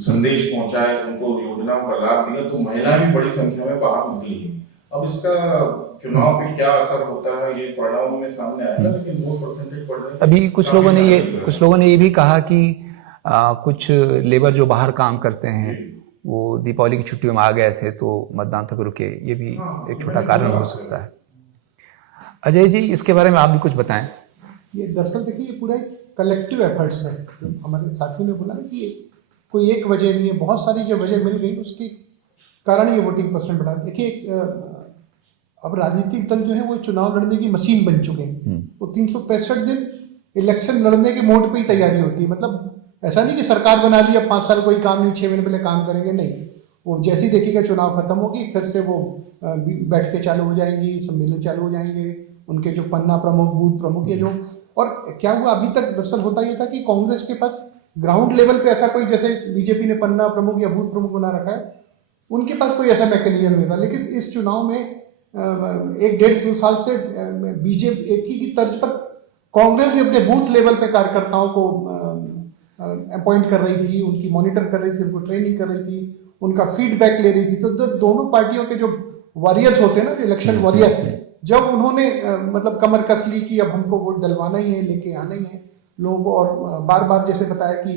संदेश पहुंचाए, उनको योजनाओं का लाभ दिया, तो महिलाएं भी बड़ी संख्या में बाहर निकली है। अब इसका चुनाव पे क्या असर होता है ये परिणामों में सामने आएगा, लेकिन वोट परसेंटेज बढ़ने अभी कुछ लोगों ने ये भी कहा कि कुछ लेबर जो बाहर काम करते हैं वो दीपावली की छुट्टियों में आ गए थे तो मतदान तक रुके, ये भी एक छोटा कारण हो सकता है। अजय जी, इसके बारे में आप भी कुछ बताएं। ये दरअसल देखिए, ये पूरा एक कलेक्टिव एफर्ट्स है। जो हमारे साथियों ने बोला ना कि कोई एक वजह नहीं है, बहुत सारी जो वजह मिल गई उसके कारण ये वोटिंग परसेंट बढ़ा। देखिए, अब राजनीतिक दल जो है वो चुनाव लड़ने की मशीन बन चुके हैं। वो 365 दिन इलेक्शन लड़ने के मोड पे ही तैयारी होती है। मतलब ऐसा नहीं कि सरकार बना ली, अब 5 साल कोई काम नहीं, 6 महीने पहले काम करेंगे, नहीं। वो जैसे ही देखिएगा चुनाव खत्म होगी, फिर से वो बैठ के चालू हो जाएंगी, सम्मेलन चालू हो जाएंगे, उनके जो पन्ना प्रमुख, बूथ प्रमुख, ये जो। और क्या हुआ अभी तक दरअसल होता ये था कि कांग्रेस के पास ग्राउंड लेवल पे ऐसा कोई, जैसे बीजेपी ने पन्ना प्रमुख या बूथ प्रमुख बना रखा है, उनके पास कोई ऐसा मैकेनिज्म नहीं था। लेकिन इस चुनाव में 1-1.5 साल से बीजेपी की तर्ज पर कांग्रेस भी अपने बूथ लेवल पे कार्यकर्ताओं को अपॉइंट कर रही थी, उनकी मॉनिटर कर रही थी, उनको ट्रेनिंग कर रही थी, उनका फीडबैक ले रही थी। तो जब दोनों पार्टियों के जो वॉरियर्स होते हैं ना, इलेक्शन वॉरियर, जब उन्होंने मतलब कमर कस ली कि अब हमको वोट डलवाना ही है, लेके आना ही है लोगों को, और बार बार जैसे बताया कि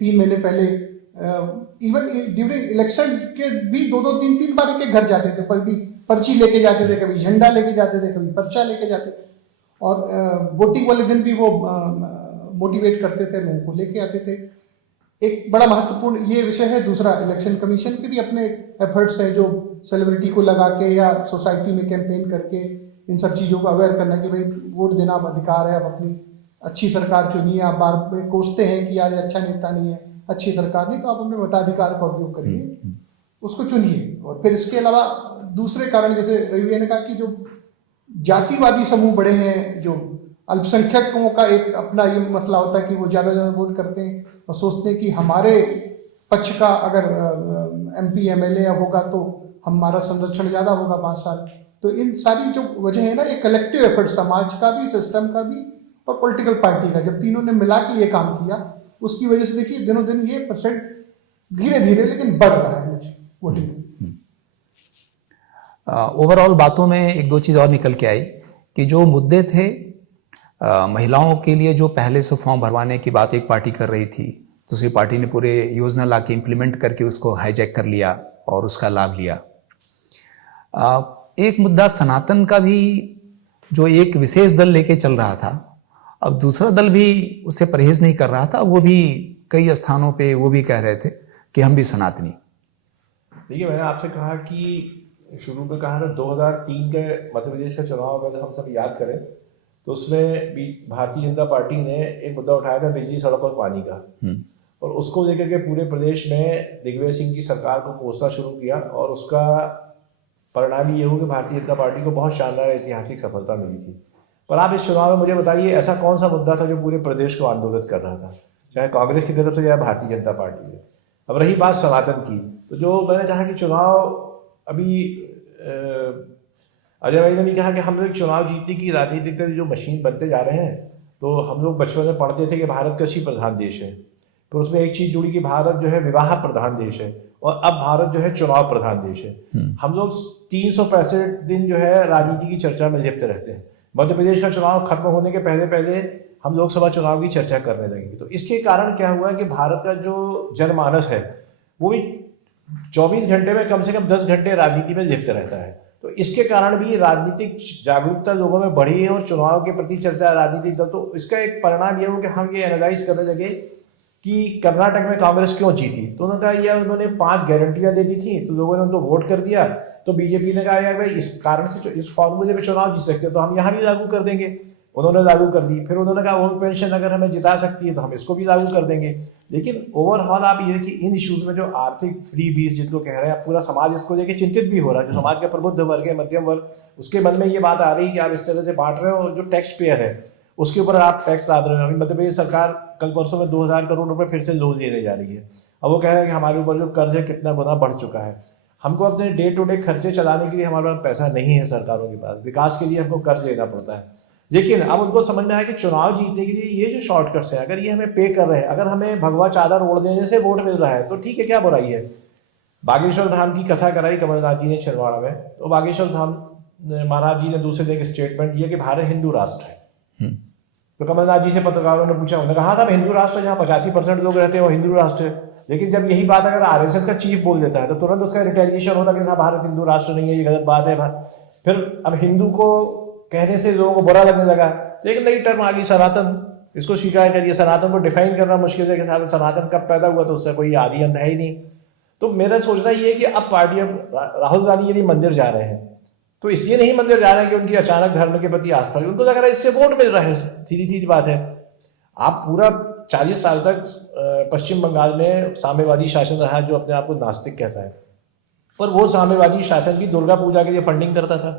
3 महीने पहले इवन ड्यूरिंग इलेक्शन के भी 2-2, 3-3 बार के घर जाते थे, कभी पर्ची लेके जाते थे, कभी झंडा लेके जाते थे, कभी पर्चा लेके जाते थे, और वोटिंग वाले दिन भी वो मोटिवेट करते थे, लोगों को लेके आते थे। एक बड़ा महत्वपूर्ण ये विषय है। दूसरा, इलेक्शन कमीशन के भी अपने एफर्ट्स हैं, जो सेलिब्रिटी को लगा के या सोसाइटी में कैंपेन करके इन सब चीज़ों को अवेयर करना कि भाई वोट देना अब अधिकार है, अब अपनी अच्छी सरकार चुनिए। आप बार में कोसते हैं कि यार अच्छा नेता नहीं है, अच्छी सरकार नहीं, तो आप अपने मताधिकार का उपयोग करिए, उसको चुनिए। और फिर इसके अलावा दूसरे कारण, जैसे रवि ने कहा कि जो जातिवादी समूह बड़े हैं, जो अल्पसंख्यकों का एक अपना ये मसला होता है कि वो ज़्यादा वोट करते हैं और सोचते हैं कि हमारे पक्ष का अगर MP MLA होगा तो हमारा संरक्षण ज़्यादा होगा 5 साल। तो इन सारी जो वजह है ना, ये कलेक्टिव एफर्ट समाज का भी, सिस्टम का भी और पॉलिटिकल पार्टी का, जब तीनों ने मिला के ये काम किया, उसकी वजह से देखिए दिनों दिन ये परसेंट धीरे धीरे लेकिन बढ़ रहा है मुझे वोटिंग। ओवरऑल बातों में एक दो चीज़ और निकल के आई कि जो मुद्दे थे महिलाओं के लिए, जो पहले से फॉर्म भरवाने की बात एक पार्टी कर रही थी, दूसरी पार्टी ने पूरे योजना ला के इम्प्लीमेंट करके उसको हाईजैक कर लिया और उसका लाभ लिया। एक मुद्दा सनातन का भी, जो एक विशेष दल लेके चल रहा था, अब दूसरा दल भी उससे परहेज नहीं कर रहा था। वो भी कई स्थानों पे वो भी कह रहे थे कि हम भी सनातनी। देखिए, मैंने आपसे कहा कि शुरू में कहा था 2003 के मध्य प्रदेश का चुनाव अगर हम सब याद करें तो उसमें भी भारतीय जनता पार्टी ने एक मुद्दा उठाया था बिजली, सड़क और पानी का, और उसको लेकर के पूरे प्रदेश में दिग्विजय सिंह की सरकार को कोसना शुरू किया, और उसका परिणाम ये हो कि भारतीय जनता पार्टी को बहुत शानदार ऐतिहासिक सफलता मिली थी। पर आप इस चुनाव में मुझे बताइए, ऐसा कौन सा मुद्दा था जो पूरे प्रदेश को आंदोलित कर रहा था, चाहे कांग्रेस की तरफ से या भारतीय जनता पार्टी से। अब रही बात सनातन की, तो जो मैंने कहा कि चुनाव अभी अजय भाई ने भी कहा कि हम लोग चुनाव जीतने की राजनीतिक जो मशीन बनते जा रहे हैं, तो हम लोग बचपन में पढ़ते थे कि भारत कृषि प्रधान देश है, फिर उसमें एक चीज जुड़ी कि भारत जो है विवाह प्रधान देश है, और अब भारत जो है चुनाव प्रधान देश है। हम लोग 365 दिन जो है राजनीति की चर्चा में लिप्त रहते हैं। मध्य प्रदेश का चुनाव खत्म होने के पहले पहले हम लोकसभा चुनाव की चर्चा करने लगेंगे। तो इसके कारण क्या हुआ है कि भारत का जो जनमानस है वो भी 24 घंटे में कम से कम 10 घंटे राजनीति में लिप्त रहता है। तो इसके कारण भी राजनीतिक जागरूकता लोगों में बढ़ी है और चुनाव के प्रति चर्चा राजनीतिक दल, तो इसका एक परिणाम ये हो कि हम ये एनालाइज करने लगे कि कर्नाटक में कांग्रेस क्यों जीती। तो उन्होंने कहा यार उन्होंने 5 गारंटियां दे दी थी, तो लोगों ने उनको वोट कर दिया, तो बीजेपी ने कहा यार भाई इस कारण से इस फॉर्मूले पे चुनाव जीत सकते हैं, तो हम यहाँ भी लागू कर देंगे। उन्होंने लागू कर दी। फिर उन्होंने कहा ओल्ड पेंशन अगर हमें जिता सकती है तो हम इसको भी लागू कर देंगे। लेकिन ओवरऑल आप ये कि इन इश्यूज में जो आर्थिक फ्री बीज जिनको कह रहे हैं, पूरा समाज इसको लेके चिंतित भी हो रहा है। जो समाज का प्रबुद्ध वर्ग है, मध्यम वर्ग, उसके मन में ये बात आ रही है कि आप इस तरह से बांट रहे हो, और जो टैक्स पेयर है उसके ऊपर आप टैक्स लाद रहे हो। अभी मध्य प्रदेश सरकार कल परसों में 2000 करोड़ रुपए फिर से लोन देने जा रही है। अब वो कह रहे हैं कि हमारे ऊपर जो कर्ज है कितना गुना बढ़ चुका है, हमको अपने डे टू डे खर्चे चलाने के लिए हमारे पास पैसा नहीं है सरकारों के पास, विकास के लिए हमको कर्ज लेना पड़ता है। लेकिन अब उनको समझ में आया कि चुनाव जीतने के लिए ये जो शॉर्टकट्स हैं, अगर ये हमें पे कर रहे हैं, अगर हमें भगवा चादर ओढ़ देने से वोट मिल रहा है तो ठीक है, क्या बुराई है। बागेश्वर धाम की कथा कराई कमलनाथ जी ने छिंदवाड़ा में, तो बागेश्वर धाम महाराज जी ने दूसरे दिन एक स्टेटमेंट दिया कि भारत हिंदू राष्ट्र है। तो कमलनाथ जी से पत्रकारों ने पूछा, उन्होंने कहा था हिंदू राष्ट्र जहाँ 85% लोग रहते हैं वो हिंदू राष्ट्र है। लेकिन जब यही बात अगर आरएसएस का चीफ बोल देता है तो तुरंत उसका रिटेलिएशन होता है कि भारत हिंदू राष्ट्र नहीं है, ये गलत बात है। फिर अब हिंदू को कहने से लोगों को बुरा लगने लगा, तो एक नई टर्म आ गई सनातन, इसको स्वीकार करिए। सनातन को डिफाइन करना मुश्किल है कि सनातन कब पैदा हुआ, तो उसका कोई आदि अंत है ही नहीं। तो मेरा सोचना ये है कि अब पार्टी, अब राहुल गांधी यदि मंदिर जा रहे हैं तो इसलिए नहीं मंदिर जा रहे हैं कि उनकी अचानक धर्म के प्रति आस्था है, उनको लग रहा है इससे वोट मिल रहा है। सीधी सीधी बात है। आप पूरा 40 साल तक पश्चिम बंगाल में साम्यवादी शासन रहा है जो अपने आप को नास्तिक कहता है, पर वो साम्यवादी शासन भी दुर्गा पूजा के लिए फंडिंग करता था।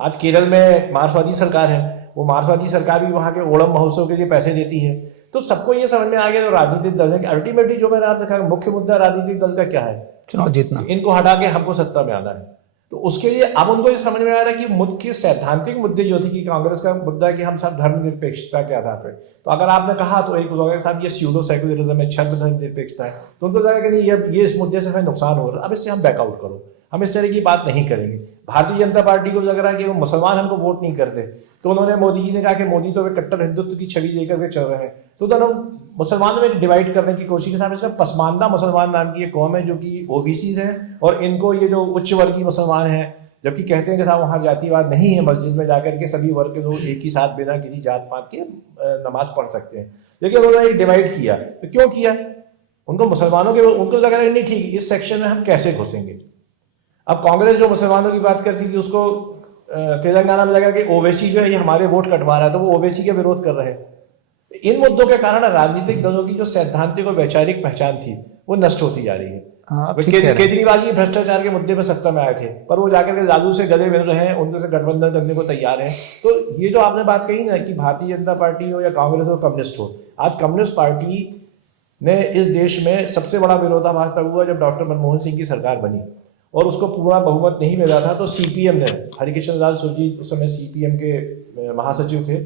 आज केरल में मार्क्सवादी सरकार है, वो मार्क्सवादी सरकार भी वहाँ के ओणम महोत्सव के लिए पैसे देती है। तो सबको ये समझ में आ गया जो राजनीतिक दल है कि अल्टीमेटली जो मैंने आपने कहा मुख्य मुद्दा राजनीतिक दल का क्या है, चुनाव जीतना, इनको हटा के हमको सत्ता में आना है। तो उसके लिए अब उनको ये समझ में आ रहा है कि मुख्य सैद्धांतिक मुद्दे जो थी कि कांग्रेस का मुद्दा है कि हम सब धर्मनिरपेक्षता के आधार पर, तो अगर आपने कहा तो एक लोग साहब ये स्यूडो सेक्युलरिज्म है, छद्म धर्मनिरपेक्षता है, तो उनको लगा कि नहीं ये इस मुद्दे से हमें नुकसान हो रहा है, अब इससे हम बैकआउट करो, हम इस तरह की बात नहीं करेंगे। भारतीय जनता पार्टी को लग रहा है कि वो मुसलमान हमको वोट नहीं करते, तो उन्होंने मोदी जी ने कहा कि मोदी तो वे कट्टर हिंदुत्व की छवि लेकर के चल रहे हैं, तो दोनों मुसलमानों में डिवाइड करने की कोशिश के साथ इसमें पसमानदा मुसलमान नाम की एक कौम है जो कि ओबीसी है, और इनको ये जो उच्च वर्गीय मुसलमान हैं, जबकि कहते हैं कि साहब वहाँ जातिवाद नहीं है, मस्जिद में जाकर के सभी वर्ग के लोग एक ही साथ बिना किसी जात पात के नमाज पढ़ सकते हैं। लेकिन उन्होंने डिवाइड किया, तो क्यों किया? उनको मुसलमानों के, उनको लग रहा है नहीं ठीक, इस सेक्शन में हम कैसे घुसेंगे। अब कांग्रेस जो मुसलमानों की बात करती थी उसको तेलंगाना में लगा कि ओवैसी जो है ये हमारे वोट कटवा रहा है, तो वो ओवैसी के विरोध कर रहे हैं। इन मुद्दों के कारण राजनीतिक दलों की जो सैद्धांतिक और वैचारिक पहचान थी वो नष्ट होती जा रही है। केजरीवाल जी भ्रष्टाचार के मुद्दे पर सत्ता में आए थे, पर वो जाकर के लालू से गले मिल रहे हैं, उनसे गठबंधन करने को तैयार हैं। तो ये जो आपने बात कही ना कि भारतीय जनता पार्टी हो या कांग्रेस हो, कम्युनिस्ट हो, आज कम्युनिस्ट पार्टी ने इस देश में सबसे बड़ा विरोधाभास तब हुआ जब डॉक्टर मनमोहन सिंह की सरकार बनी, और उसको पूरा बहुमत नहीं मिला था, तो सीपीएम ने, हरिकृष्ण लाल सुरजीत उस समय सीपीएम के महासचिव थे,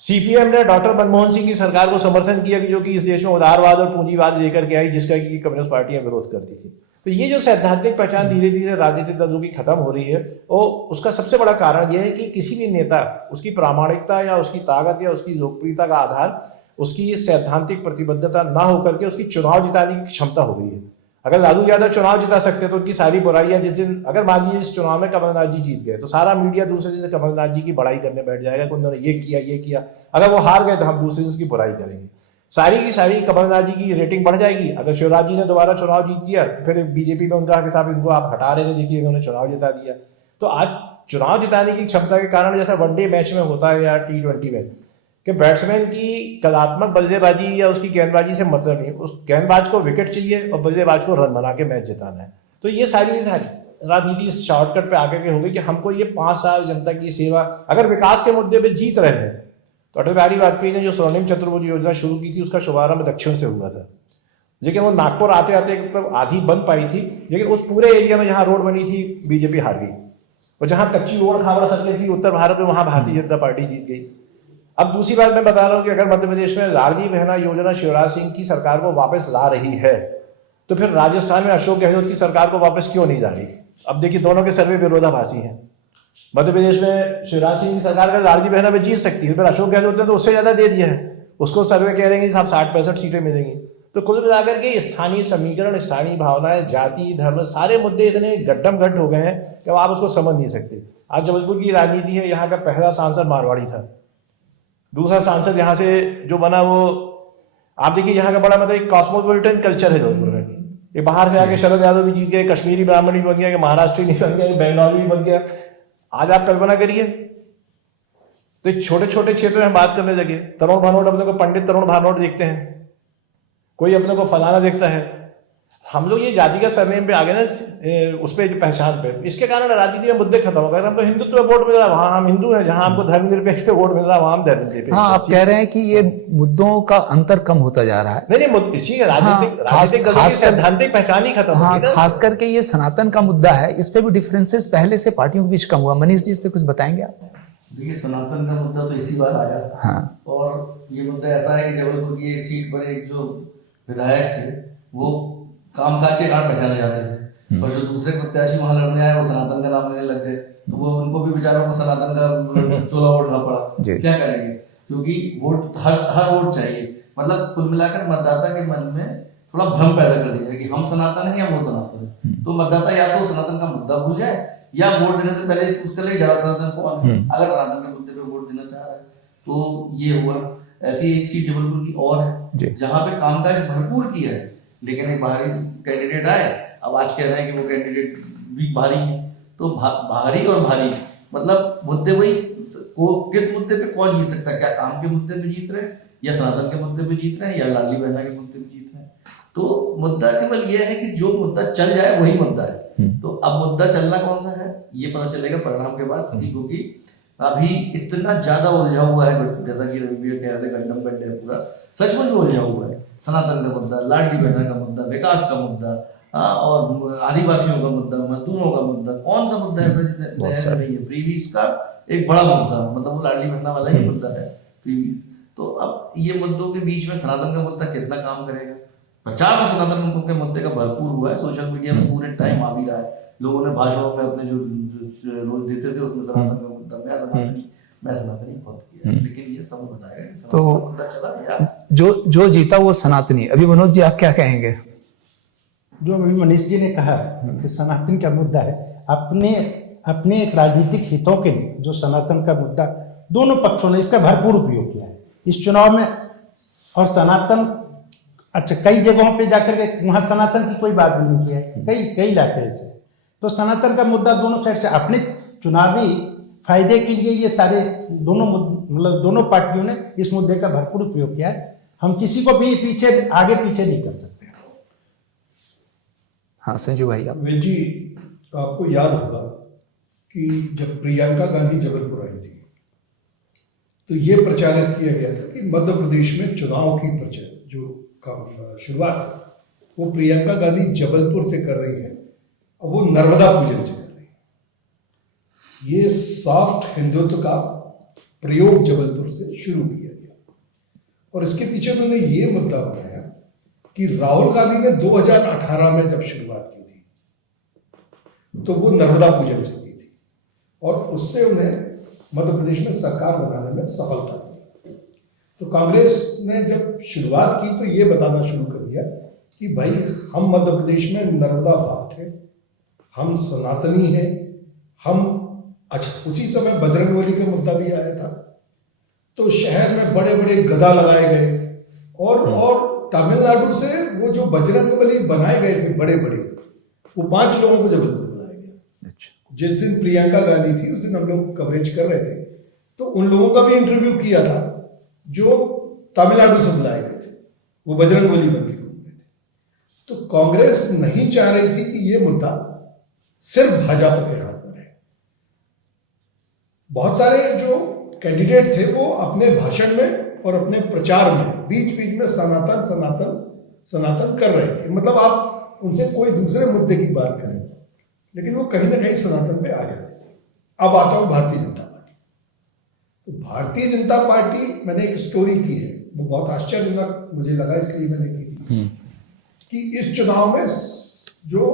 सीपीएम ने डॉक्टर मनमोहन सिंह की सरकार को समर्थन किया कि जो कि इस देश में उदारवाद और पूंजीवाद लेकर के आई, जिसका कि कम्युनिस्ट पार्टियां विरोध करती थी। तो ये जो सैद्धांतिक पहचान धीरे धीरे राजनीतिक दलों की खत्म हो रही है, और उसका सबसे बड़ा कारण यह है कि किसी भी नेता, उसकी प्रामाणिकता या उसकी ताकत या उसकी लोकप्रियता का आधार उसकी सैद्धांतिक प्रतिबद्धता ना होकर के उसकी चुनाव जिताने की क्षमता हो गई है। अगर लालू यादव चुनाव जिता सकते तो उनकी सारी बुराइयां, जिस दिन अगर मान लीजिए इस चुनाव में कमलनाथ जी जीत गए तो सारा मीडिया दूसरे दिन से कमलनाथ जी की बड़ाई करने बैठ जाएगा कि उन्होंने ये किया। अगर वो हार गए तो हम दूसरे दिन उसकी बुराई करेंगे। सारी की सारी कमलनाथ जी की रेटिंग बढ़ जाएगी। अगर शिवराज जी ने दोबारा चुनाव जीत दिया फिर बीजेपी में उनका हिसाब, इनको आप हटा रहे थे, देखिए इन्होंने चुनाव जिता दिया। तो आज चुनाव जिताने की क्षमता के कारण, जैसा वनडे मैच में होता है या T20 में, कि बैट्समैन की कलात्मक बल्लेबाजी या उसकी गेंदबाजी से मतलब नहीं, उस गेंदबाज को विकेट चाहिए और बल्लेबाज को रन बना के मैच जिताना है। तो ये सारी राजनीति इस शॉर्टकट पे आकर के हो गई कि हमको ये 5 साल जनता की सेवा, अगर विकास के मुद्दे पे जीत रहे हैं तो अटल बिहारी वाजपेयी ने जो स्वर्णिम चतुर्भुज योजना शुरू की थी उसका शुभारंभ दक्षिण से हुआ था, लेकिन वो नागपुर आते आते मतलब आधी बन पाई थी, लेकिन उस पूरे एरिया में जहां रोड बनी थी बीजेपी हार गई, और जहां कच्ची रोड खावड़ा सड़कें थी उत्तर भारत में, वहां भारतीय जनता पार्टी जीत गई। अब दूसरी बात मैं बता रहा हूं कि अगर मध्य प्रदेश में लाडली बहना योजना शिवराज सिंह की सरकार को वापस ला रही है तो फिर राजस्थान में अशोक गहलोत की सरकार को वापस क्यों नहीं ला रही? अब देखिए दोनों के सर्वे विरोधाभासी हैं। मध्य प्रदेश में शिवराज सिंह की सरकार का लाडली बहना में जीत सकती है, फिर अशोक गहलोत ने तो उससे ज्यादा दे दिया है, उसको सर्वे कह रहे हैं कि साहब 60-65 सीटें मिलेंगी। तो कुल मिलाकर के स्थानीय समीकरण, स्थानीय भावनाएं, जाति, धर्म, सारे मुद्दे इतने गड्ढम गड्ढ हो गए हैं कि आप उसको समझ नहीं सकते। आज जबलपुर की राजनीति है, यहाँ का पहला सांसद मारवाड़ी था, दूसरा सांसद यहाँ से जो बना वो, आप देखिए यहाँ का बड़ा मतलब एक कॉस्मोपॉलिटन कल्चर है जबलपुर में। ये बाहर से आके शरद यादव भी जीत गए, कश्मीरी ब्राह्मण भी बन गया, महाराष्ट्री भी बन गया, बंगाली भी बन गया। आज आप कल्पना करिए, तो छोटे छोटे क्षेत्रों में हम बात करने लगे। तरुण भानोट अपने को पंडित तरुण भानोट देखते हैं, कोई अपने को फलाना देखता है। हम लोग ये जाति का सरनेम पे आ गए ना, उस पर पहचान पे, इसके कारण राजनीति में मुद्दे खत्म हो गए। हमको हिंदुत्व पे वोट मिल रहा है, वहां हम हिंदू हैं, जहां हमको धर्मनिरपेक्ष पे वोट मिल रहा है वहां हम धर्मनिरपेक्ष। हाँ, आप कह रहे हैं कि ये मुद्दों का अंतर कम होता जा रहा है। नहीं, इसी राजनीतिक सैद्धांतिक पहचान ही खत्म हाँ, खास करके ये सनातन का मुद्दा है, इस पे भी डिफरेंसेस पहले से पार्टियों के बीच कम हुआ। मनीष जी, इस पे कुछ बताएंगे आप? देखिए, सनातन का मुद्दा तो इसी बार आया। हाँ। और ये मुद्दा ऐसा है कि जबलपुर की एक सीट पर एक जो विधायक थे वो कामकाज के कारण पहचाने जाते थे, और जो दूसरे प्रत्याशी वहां लड़ने आए वो सनातन का नाम लेने लग गए, तो वो उनको भी बेचारों को सनातन का चोला ओढ़ना पड़ा। क्या करेंगे, क्योंकि वोट हर वोट चाहिए। मतलब कुल मिलाकर मतदाता के मन में थोड़ा भ्रम पैदा कर दिया कि हम सनातन है या वो सनातन है। तो मतदाता या तो सनातन का मुद्दा भूल जाए या वोट देने से पहले चूज कर ले ज्यादा सनातन कौन है, अगर सनातन के मुद्दे पे वोट देना चाह रहा है। तो ये हुआ। ऐसी एक सीट जबलपुर की और है जहां पे कामकाज भरपूर किया है, लेकिन एक बाहरी कैंडिडेट आए, अब आज कह रहे हैं कि वो कैंडिडेट भी भारी है। तो बाहरी और भारी मतलब मुद्दे वही, को किस मुद्दे पे कौन जीत सकता है? क्या काम के मुद्दे पे जीत रहे हैं, या सनातन के मुद्दे पे जीत रहे हैं, या लाडली बहना के मुद्दे पे जीत रहे हैं? तो मुद्दा केवल यह है कि जो मुद्दा चल जाए वही मुद्दा है। तो अब मुद्दा चलना कौन सा है ये पता चलेगा परिणाम के बाद, क्योंकि अभी इतना ज्यादा उलझा हुआ है, जैसा कि रवि भैया कह रहे थे, गड्ढम गड्ढे पूरा सचमुच में उलझा हुआ है। सनातन का मुद्दा, लाडली बहना का मुद्दा, विकास का मुद्दा, और आदिवासियों का मुद्दा, मजदूरों का मुद्दा, कौन सा मुद्दा ऐसा जितना नहीं है? फ्रीबीज का एक बड़ा मुद्दा, मतलब वो लाडली बहना वाला ही मुद्दा है, फ्रीबीज। तो अब ये मुद्दों के बीच में सनातन का मुद्दा कितना काम करेगा? प्रचार तो सनातन के मुद्दे का भरपूर हुआ है, सोशल मीडिया में पूरे टाइम आ भी रहा है। लोगों ने भाषणों में अपने जो रोज देते थे उसमें सनातन का मुद्दा, मैं सनातनी बहुत किया, लेकिन ये सब बताएगा कि सनातन का मुद्दा चला या जो जीता वो सनातनी। अभी मनोज जी, आप क्या कहेंगे? जो अभी मनीष जी ने कहा कि सनातन का मुद्दा है, अपने एक राजनीतिक हितों के लिए जो सनातन का मुद्दा, दोनों पक्षों ने इसका भरपूर उपयोग किया है इस चुनाव में। और सनातन, अच्छा, कई जगहों पे जाकर के वहां सनातन की कोई बात भी नहीं की है, कई इलाके ऐसे। तो सनातन का मुद्दा दोनों साइड से अपने चुनावी फायदे के लिए ये सारे दोनों पार्टियों ने इस मुद्दे का भरपूर उपयोग किया है। हम किसी को भी आगे पीछे नहीं कर सकते। हाँ संजू भाई, आप? विल जी, आपको याद होगा कि जब प्रियंका गांधी जबलपुर आई थी तो ये प्रचारित किया गया था कि मध्य प्रदेश में चुनाव की शुरुआत वो प्रियंका गांधी जबलपुर से कर रही है अब वो नर्मदा पूजन से कर रही है। ये सॉफ्ट हिंदुत्व का प्रयोग जबलपुर से शुरू किया गया और इसके पीछे उन्होंने ये मुद्दा बनाया कि राहुल गांधी ने 2018 में जब शुरुआत की थी तो वो नर्मदा पूजन से की थी और उससे उन्हें मध्य प्रदेश में सरकार बनाने में सफलता मिली। तो कांग्रेस ने जब शुरुआत की तो ये बताना शुरू कर दिया कि भाई हम मध्य प्रदेश में नर्मदा भक्त थे, हम सनातनी हैं, हम अच्छा उसी समय बजरंगबली का मुद्दा भी आया था तो शहर में बड़े बड़े गदा लगाए गए और तमिलनाडु से वो जो बजरंगबली बनाए गए थे बड़े बड़े वो 5 लोगों को जबलपुर बुलाया गया। जिस दिन प्रियंका गांधी थी उस दिन हम लोग कवरेज कर रहे थे तो उन लोगों का भी इंटरव्यू किया था जो तमिलनाडु से बुलाए गए थे, वो बजरंगबली बन के घूम रहे थे। तो कांग्रेस नहीं चाह रही थी कि ये मुद्दा सिर्फ भाजपा के हाथ में रहे। बहुत सारे जो कैंडिडेट थे वो अपने भाषण में और अपने प्रचार में बीच बीच में सनातन सनातन सनातन कर रहे थे। मतलब आप उनसे कोई दूसरे मुद्दे की बात करें लेकिन वो कहीं ना कहीं सनातन पे आ जाते थे। अब आता हूं भारतीय जनता पार्टी। तो भारतीय जनता पार्टी मैंने एक स्टोरी की है, वो बहुत आश्चर्यजनक मुझे लगा इसलिए मैंने की थी कि इस चुनाव में जो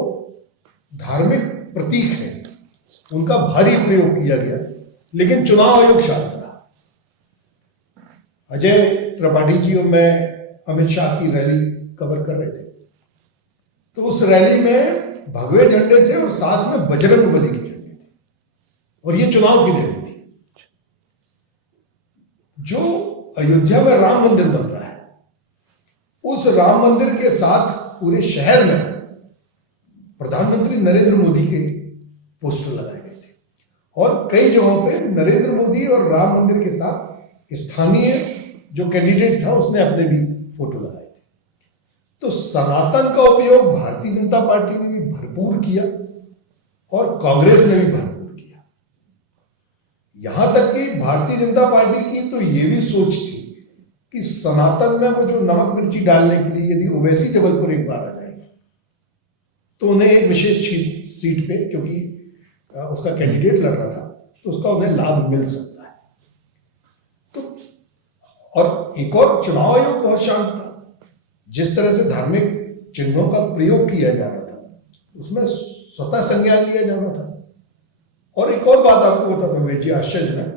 धार्मिक प्रतीक है उनका भारी प्रयोग किया गया लेकिन चुनाव आयोग शांत रहा। अजय त्रिपाठी जी और मैं अमित शाह की रैली कवर कर रहे थे तो उस रैली में भगवे झंडे थे और साथ में बजरंगबली के झंडे थे और ये चुनाव की रैली थी। जो अयोध्या में राम मंदिर बन रहा है उस राम मंदिर के साथ पूरे शहर में प्रधानमंत्री नरेंद्र मोदी के पोस्टर लगाए गए थे और कई जगहों पे नरेंद्र मोदी और राम मंदिर के साथ स्थानीय जो कैंडिडेट था उसने अपने भी फोटो लगाए थे। तो सनातन का उपयोग भारतीय जनता पार्टी ने भी भरपूर किया और कांग्रेस ने भी भरपूर किया। यहां तक कि भारतीय जनता पार्टी की तो ये भी सोच थी कि सनातन में वो जो नमक मिर्ची डालने के लिए यदि ओवैसी जबलपुर एक बार आ जाएंगे तो उन्हें एक विशेष सीट पे क्योंकि उसका कैंडिडेट लड़ रहा था तो उसका उन्हें लाभ मिल सकता है। तो और एक और चुनाव आयोग बहुत शांत था। जिस तरह से धार्मिक चिन्हों का प्रयोग किया जा रहा था उसमें स्वतः संज्ञान लिया जाना था। और एक और बात आपको बताता हूं जी आश्चर्यजनक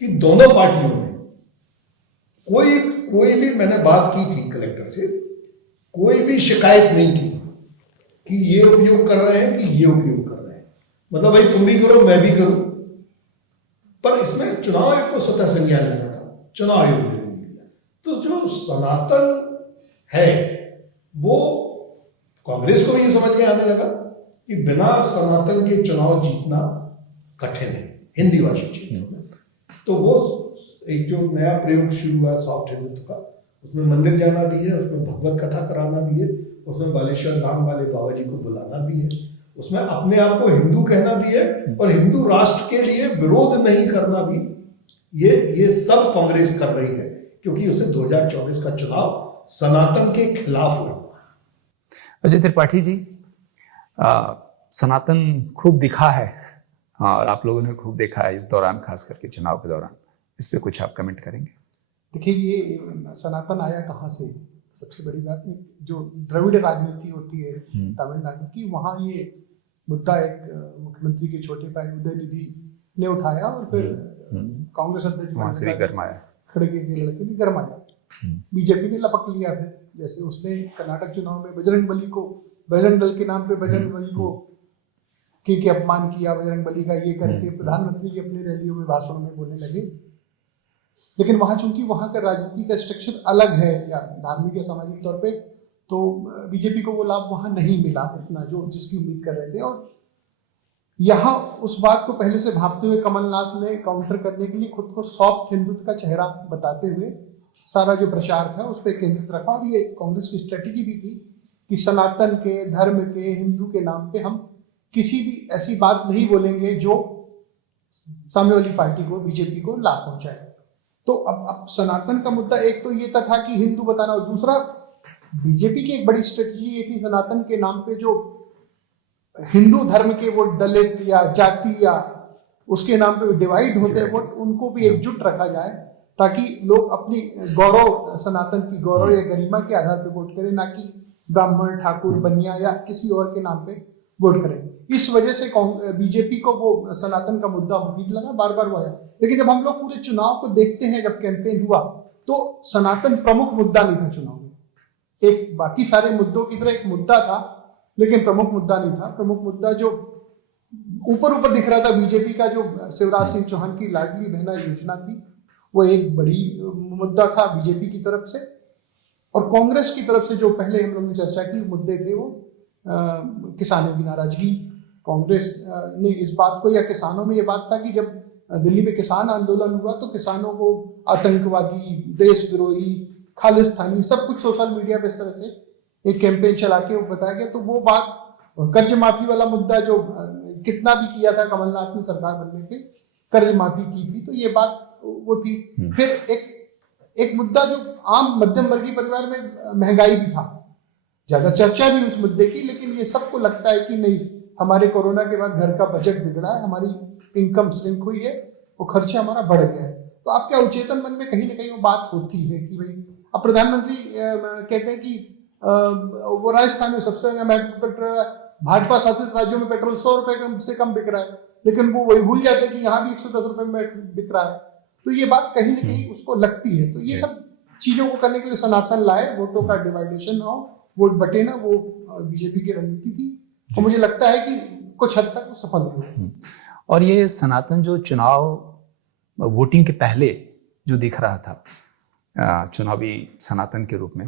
कि दोनों पार्टियों में कोई भी मैंने बात की थी कलेक्टर से, कोई भी शिकायत नहीं की कि ये उपयोग कर रहे हैं कि ये उपयोग कर रहे हैं। मतलब भाई तुम भी करो मैं भी करूं, पर इसमें चुनाव आयोग को स्वतः संज्ञान लेना था, चुनाव आयोग ने नहीं लिया। तो जो सनातन है वो कांग्रेस को भी ये समझ में आने लगा कि बिना सनातन के चुनाव जीतना कठिन है हिंदी भाषी क्षेत्रों में। तो वो एक जो नया प्रयोग शुरू हुआ सॉफ्ट हिंदुत्व का, उसमें मंदिर जाना भी है, उसमें भगवत कथा कराना भी है, उसमें बालेश्वर धाम वाले बाबा जी को बुलाना भी है, उसमें अपने आप को हिंदू कहना भी है और हिंदू राष्ट्र के लिए विरोध नहीं करना भी। ये सब कांग्रेस कर रही है क्योंकि उसे 2024 का चुनाव सनातन के खिलाफ हुआ। अजय त्रिपाठी जी, सनातन खूब दिखा है और आप लोगों ने खूब देखा है इस दौरान, खास करके चुनाव के दौरान। इस पे कुछ आप कमेंट करेंगे? देखिए, ये सनातन आया कहाँ से? सबसे बड़ी बात है जो द्रविड़ राजनीति होती है तमिलनाडु की, वहाँ ये मुद्दा एक मुख्यमंत्री के छोटे भाई उदयनिधि ने उठाया और फिर कांग्रेस अध्यक्ष खड़गे के लड़के ने गरमाया। बीजेपी ने लपक लिया। फिर जैसे उसने कर्नाटक चुनाव में बजरंग दल के नाम पे बजरंग बली को के अपमान किया, बजरंग बली का ये करके प्रधानमंत्री जी अपने रैलियों में भाषणों में बोलने लगे। लेकिन वहाँ चूंकि वहाँ का राजनीति का स्ट्रक्चर अलग है या धार्मिक या सामाजिक तौर पे, तो बीजेपी को वो लाभ वहाँ नहीं मिला उतना जो जिसकी उम्मीद कर रहे थे। और यहाँ उस बात को पहले से भांपते हुए कमलनाथ ने काउंटर करने के लिए खुद को सॉफ्ट हिंदुत्व का चेहरा बताते हुए सारा जो प्रचार था उस पर केंद्रित रखा। और ये कांग्रेस की स्ट्रेटेजी भी थी कि सनातन के, धर्म के, हिंदू के नाम पे हम किसी भी ऐसी बात नहीं बोलेंगे जो सामने वाली पार्टी को, बीजेपी को लाभ पहुंचाए। तो अब सनातन का मुद्दा एक तो ये था कि हिंदू बताना, और दूसरा बीजेपी की एक बड़ी स्ट्रेटेजी ये थी सनातन के नाम पे जो हिंदू धर्म के वोट, दलित या जाति या उसके नाम पे डिवाइड होते हैं वोट, उनको भी एकजुट रखा जाए ताकि लोग अपनी गौरव, सनातन की गौरव या गरिमा के आधार पे वोट करें, ना कि ब्राह्मण, ठाकुर, बनिया या किसी और के नाम पे वोट करें। इस वजह से बीजेपी को वो सनातन का मुद्दा मुफीद लगा, बार बार वो आया। लेकिन जब हम लोग पूरे चुनाव को देखते हैं, जब कैंपेन हुआ तो सनातन प्रमुख मुद्दा नहीं था चुनाव में। एक बाकी सारे मुद्दों की तरह एक मुद्दा था, लेकिन प्रमुख मुद्दा नहीं था। प्रमुख मुद्दा जो ऊपर ऊपर दिख रहा था बीजेपी का, जो शिवराज सिंह चौहान की लाडली बहना योजना थी, वो एक बड़ी मुद्दा था बीजेपी की तरफ से। और कांग्रेस की तरफ से जो पहले हम लोग ने चर्चा की मुद्दे थे, वो किसानों की नाराजगी। कांग्रेस ने इस बात को, या किसानों में ये बात था कि जब दिल्ली में किसान आंदोलन हुआ तो किसानों को आतंकवादी, देश विरोधी, खालिस्तानी सब कुछ सोशल मीडिया पे इस तरह से एक कैंपेन चला के वो बताया गया। तो वो बात, कर्ज माफी वाला मुद्दा जो कितना भी किया था कमलनाथ ने सरकार बनने पे, कर्ज माफी की थी, तो ये बात वो थी। फिर एक मुद्दा जो आम मध्यम वर्गीय परिवार में महंगाई भी था, ज्यादा चर्चा भी उस मुद्दे की, लेकिन ये सबको लगता है कि नहीं, हमारे कोरोना के बाद घर का बजट बिगड़ा है, हमारी इनकम श्रिंक हुई है, वो खर्चा हमारा बढ़ गया है। तो आपके अवचेतन मन में कहीं ना कहीं वो बात होती है कि भाई, अब प्रधानमंत्री कहते हैं कि वो राजस्थान में सबसे पेट्रोल, भाजपा शासित राज्यों में पेट्रोल 100 रुपए से कम बिक रहा है, लेकिन वो वही भूल जाते हैं कि यहाँ भी 110 रुपए में बिक रहा है। तो ये बात कहीं ना कहीं उसको लगती है। तो ये सब चीजों को करने के लिए सनातन लाए, वोटों का डिवाइडेशन ना हो, वोट बटे ना, वो बीजेपी की रणनीति थी। और मुझे लगता है कि कुछ हद तक वो सफल हुई। और ये सनातन जो चुनाव वोटिंग के पहले जो दिख रहा था चुनावी सनातन के रूप में,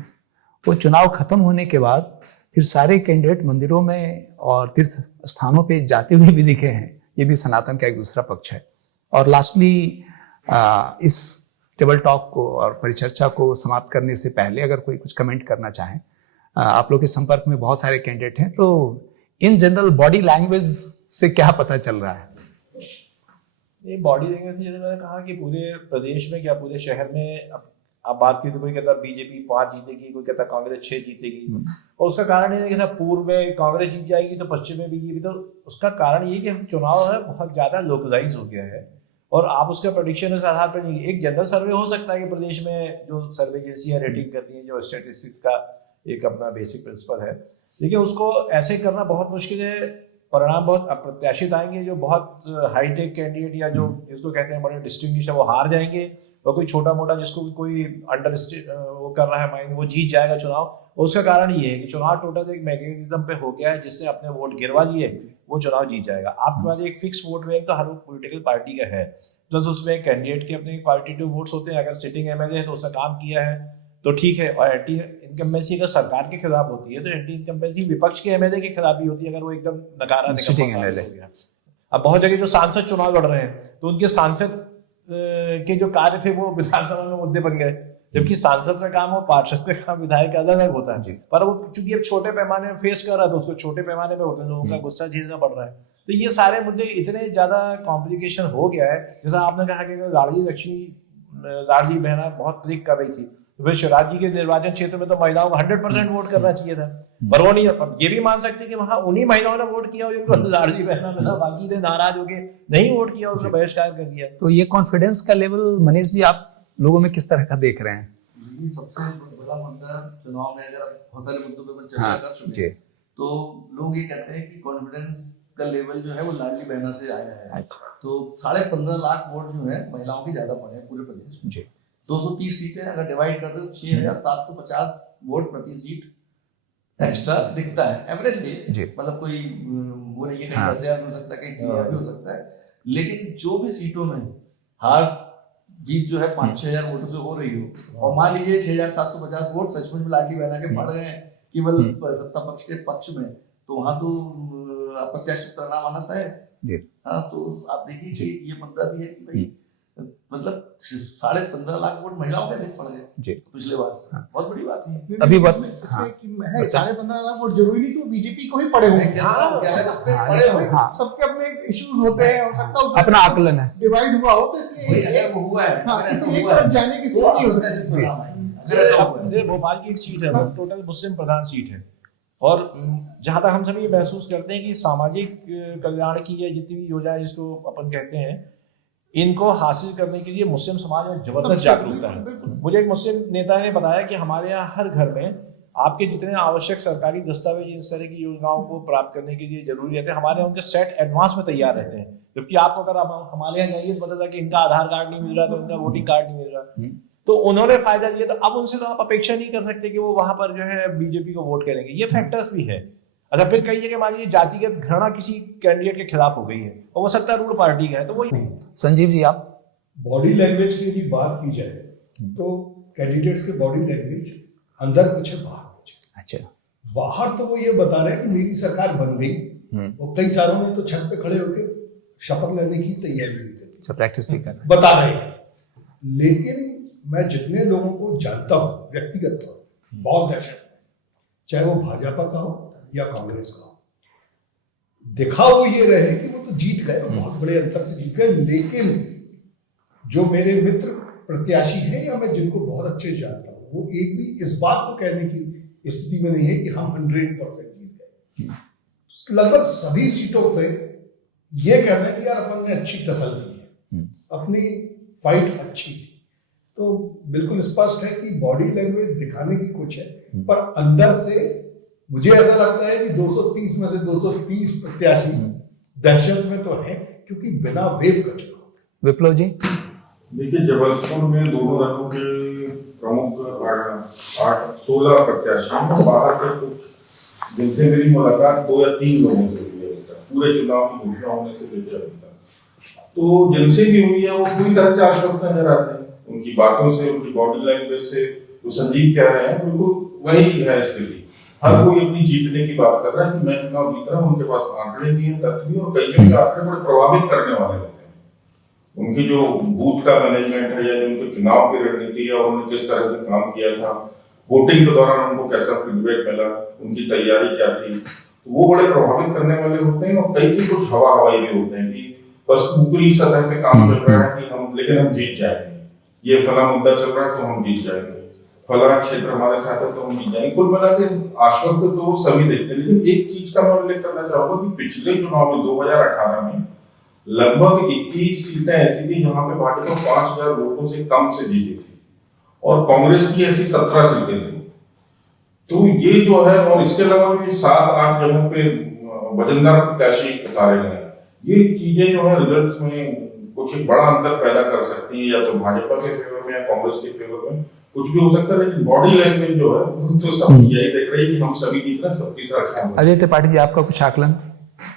वो चुनाव खत्म होने के बाद फिर सारे कैंडिडेट मंदिरों में और तीर्थ स्थानों पे जाते हुए भी दिखे हैं। ये भी सनातन का एक दूसरा पक्ष है। और लास्टली इस टेबल टॉक को और परिचर्चा को समाप्त करने से पहले अगर कोई कुछ कमेंट करना चाहें, आप लोग के संपर्क में बहुत सारे कैंडिडेट हैं, तो इन जनरल बॉडी लैंग्वेज से क्या पता चल रहा है? ये बॉडी लैंग्वेज से, जैसे मैंने कहा कि पूरे प्रदेश में, क्या पूरे शहर में, अब बात की तो कोई कहता बीजेपी 5 जीतेगी, कोई कहता कांग्रेस 6 जीतेगी। और उसका कारण ये नहीं कि पूर्व में कांग्रेस जीत जाएगी तो पश्चिम में बीजेपी, तो उसका कारण ये कि हम चुनाव है बहुत ज़्यादा लोकलाइज हो गया है और आप उसका प्रेडिक्शन इस आधार पर नहीं। एक जनरल सर्वे हो सकता है कि प्रदेश में जो सर्वे एजेंसियाँ रेटिंग करती हैं, जो स्टैटिस्टिक्स का एक अपना बेसिक प्रिंसिपल है, लेकिन उसको ऐसे करना बहुत मुश्किल है। परिणाम बहुत अप्रत्याशित आएंगे। जो बहुत हाईटेक कैंडिडेट या जो जिसको कहते हैं बड़े डिस्टिंग्विश है, वो हार जाएंगे, और कोई छोटा मोटा जिसको कोई अंडर वो कर रहा है माइंड, वो जीत जाएगा चुनाव। उसका कारण ये है कि चुनाव टोटल एक मैकेनिज्म पे हो गया है, जिसने अपने वोट गिरवा दिए, वो चुनाव जीत जाएगा। आपके पास एक फिक्स वोट बैंक तो हर पॉलिटिकल पार्टी का है, प्लस उसमें कैंडिडेट के अपने क्वालिटेटिव वोट्स होते हैं। अगर सिटिंग एमएलए है तो उसका काम किया है तो ठीक है, और एंटी इनकम्बेंसी अगर सरकार के खिलाफ होती है तो एंटी इनकम्बेंसी विपक्ष के एमएलए के खिलाफ भी होती है, अगर वो एकदम नकारा सिटिंग एमएलए। अब बहुत जगह जो सांसद चुनाव लड़ रहे हैं तो उनके सांसद के जो कार्य थे वो विधानसभा में मुद्दे बन गए, जबकि सांसद का काम हो, पार्षद का काम, विधायक का अलग अलग होता है। पर वो चूंकि अब छोटे पैमाने में फेस कर रहा है तो उसको छोटे पैमाने पे होते हैं, लोगों का गुस्सा झेलना पड़ रहा है। तो ये सारे मुद्दे इतने ज्यादा कॉम्प्लिकेशन हो गया है। जैसा आपने कहा कि लाडली बहना बहुत क्लिक कर रही थी, तो फिर शिवराज जी के निर्वाचन क्षेत्र में तो महिलाओं को 100% वोट करना चाहिए था, पर वो नहीं। अब ये भी मान सकते कि वहां उन्हीं महिलाओं ने वोट किया जिनको लाडली बहना मिला, बाकी थे नाराज होके नहीं वोट किया, उसका बहिष्कार कर दिया। तो ये कॉन्फिडेंस का लेवल मनीष जी आप लोगों में किस तरह का देख रहे हैं? सबसे बड़ा मुद्दा चुनाव में, अगर बहुत सारे मुद्दों पे चर्चा कर चुके हैं, तो लोग ये कहते हैं कि कॉन्फिडेंस का लेवल जो है वो लाडली बहना से आया है। तो 15.5 लाख वोट जो है महिलाओं की ज्यादा पड़े हैं पूरे प्रदेश में। 230 सीटें अगर डिवाइड कर दो, 6,750 वोट प्रति सीट एक्स्ट्रा दिखता है एवरेज में। मतलब कोई वो नहीं है, कहीं 10,000 हो सकता है, कहीं 3,000 भी हो सकता है। लेकिन जो भी सीटों में हार जीत जो है 5-6 हजार वोटों से हो रही हो, और मान लीजिए 6,750 वोट सचमुच में लाडली बहना के बढ़ गए केवल सत्ता पक्ष के पक्ष में, तो वहां तो अप्रत्याशित परिणाम आना तय है। हाँ, तो आप देखिए कि ये मुद्दा भी है कि भाई मतलब 15.5 लाख वोट महिलाओं के पड़ गए पिछले बार से। बहुत बड़ी बात है। अभी बात इसमें 15.5 लाख वोट जरूरी नहीं कि बीजेपी को ही पड़े होंगे, सबके अपने इश्यूज होते हैं, हो सकता है अपना आकलन है, डिवाइड हुआ हो, तो इसलिए अगर वो हुआ है, एक तरफ जाने की स्थिति नहीं हो सकती। भोपाल की एक सीट है, टोटल मुस्लिम प्रधान सीट है, और जहाँ तक हम सभी महसूस करते हैं कि सामाजिक कल्याण की ये जितनी भी योजना जिसको अपन कहते हैं, इनको हासिल करने के लिए मुस्लिम समाज में जबरदस्त जागरूकता है। मुझे एक मुस्लिम नेता ने बताया कि हमारे यहाँ हर घर में आपके जितने आवश्यक सरकारी दस्तावेज इस तरह की योजनाओं को प्राप्त करने के लिए जरूरी रहते हैं, हमारे यहाँ उनके सेट एडवांस में तैयार रहते हैं। जबकि आपको अगर आप हमारे यहाँ जाइए तो पता था कि इनका आधार कार्ड नहीं मिल रहा, तो इनका वोटिंग कार्ड नहीं मिल रहा, तो उन्होंने फायदा लिया। तो अब उनसे तो आप अपेक्षा नहीं कर सकते कि वो वहां पर जो है बीजेपी को वोट करेंगे। ये फैक्टर्स भी है। अच्छा, फिर कई जगह मान लीजिए जातिगत घृणा किसी कैंडिडेट के खिलाफ हो गई है और वो सत्तारूढ़ पार्टी का है, तो वही संजीव जी आप बॉडी लैंग्वेज की यदि बात की जाए तो कैंडिडेट्स के बॉडी लैंग्वेज अंदर कुछ है, बाहर कुछ है। अच्छा, बाहर तो वो ये बता रहे हैं कि मेरी सरकार बन गई, और कई सारों ने तो छत पे खड़े होकर शपथ लेने की तैयारी भी कर दी, प्रैक्टिस भी कर बता रहे हैं। लेकिन मैं जितने लोगों को जानता हूँ व्यक्तिगत तौर पर, बहुत दहशत है, चाहे वो भाजपा का हो या कांग्रेस का हो, दिखाओ ये रहे कि वो तो जीत गए, बहुत बड़े अंतर से जीत गए। लेकिन जो मेरे मित्र प्रत्याशी हैं या मैं जिनको बहुत अच्छे से जानता हूँ, वो एक भी इस बात को कहने की स्थिति में नहीं है कि हम 100% जीत गए। लगभग सभी सीटों पे ये कहना है कि यार अपन ने अच्छी टसल की है, अपनी फाइट अच्छी थी। तो बिल्कुल स्पष्ट है कि बॉडी लैंग्वेज दिखाने की कुछ है, पर अंदर से मुझे ऐसा लगता है कि 230 में से 230 प्रत्याशी दहशत में तो है, क्योंकि बिना वेव का चुनाव। विप्लव जी, देखिए, जबलपुर में दोनों दलों के प्रमुख 16 प्रत्याशी हैं। बाहर के कुछ जिनसे मेरी मुलाकात 2 या 3 लोगों से हुई है पूरे चुनाव की घोषणा होने से लेकर अभी तक, तो जिनसे भी हुई है वो पूरी तरह से आश्वस्त नजर आते हैं। उनकी बातों से, उनकी बॉडी लैंग्वेज से, जो संजीव कह रहे हैं बिल्कुल वही है स्थिति। हर कोई अपनी जीतने की बात कर रहा है कि मैं चुनाव जीत रहा हूँ। उनके पास आंकड़े भी हैं, तथ्य भी, और कई के आंकड़े बड़े प्रभावित करने वाले होते हैं। उनकी जो बूथ का मैनेजमेंट है या जो उनके चुनाव की रणनीति है, उन्होंने किस तरह से काम किया था, वोटिंग के दौरान उनको कैसा फीडबैक मिला, उनकी तैयारी क्या थी, तो वो बड़े प्रभावित करने वाले होते हैं। और कई के कुछ हवा हवाई भी होते हैं कि बस ऊपरी सतह पे काम चल रहा है कि लेकिन हम जीत जाएंगे, ये फला मुद्दा चल रहा है तो हम जीत जाएंगे, फला क्षेत्र हमारे साथ है तो हम जीत जाएंगे। कुल मिला के आश्वस्त तो सभी देखते हैं। लेकिन एक चीज का मैं उल्लेख करना चाहूंगा कि पिछले चुनाव में 2018 में लगभग 21 सीटें ऐसी थी जहां पे भाजपा 5000 वोटों से कम से जीती थी, और कांग्रेस की ऐसी 17 सीटें थी। तो ये जो है, और इसके अलावा भी 7-8 जगहों पे वजनदार प्रत्याशी उतारे गए। ये चीजें जो है रिजल्ट्स में कुछ एक बड़ा अंतर पैदा कर सकती है, या तो भाजपा के फेवर में या कांग्रेस के फेवर में, कुछ भी हो सकता है। लेकिन बॉडी लैंग्वेज जो है वो तो सब यही देख रही है कि हम सभी की तरह सबकी सुरक्षा। अजय त्रिपाठी जी, आपका कुछ आकलन?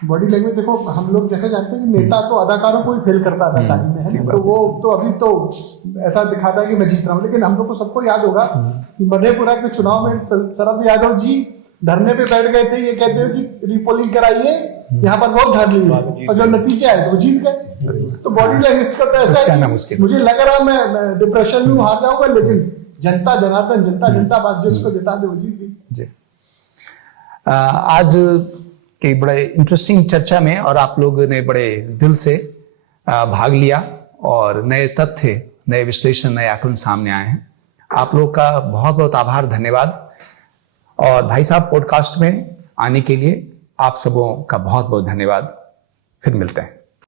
बॉडी लैंग्वेज देखो, हम लोग जैसे जानते हैं कि नेता तो अदाकारों को ही फेल करता अदाकारी में है, तो वो तो अभी तो ऐसा दिखाता है कि मैं जीत रहा हूँ। लेकिन हम लोग को सबको याद होगा कि मधेपुरा के चुनाव में शरद यादव जी धरने पे बैठ गए थे, ये कहते हुए कि रिपोलिंग कराइए, यहाँ पर बहुत धर ली, और जो नतीजे आए तो वो जीत गए। तो बॉडी लैंग्वेज का तो ऐसा है कि मुझे लग रहा मैं डिप्रेशन में हार जाऊंगा, लेकिन जनता जनार्दन, जनता बात जिसको जिता दे वो जीत गई। आज की बड़े इंटरेस्टिंग चर्चा में और आप लोगों ने बड़े दिल से भाग लिया, और नए तथ्य, नए विश्लेषण, नए आकलन सामने आए हैं। आप लोग का बहुत बहुत आभार, धन्यवाद। और भाई साहब पॉडकास्ट में आने के लिए आप सबों का बहुत बहुत धन्यवाद। फिर मिलते हैं।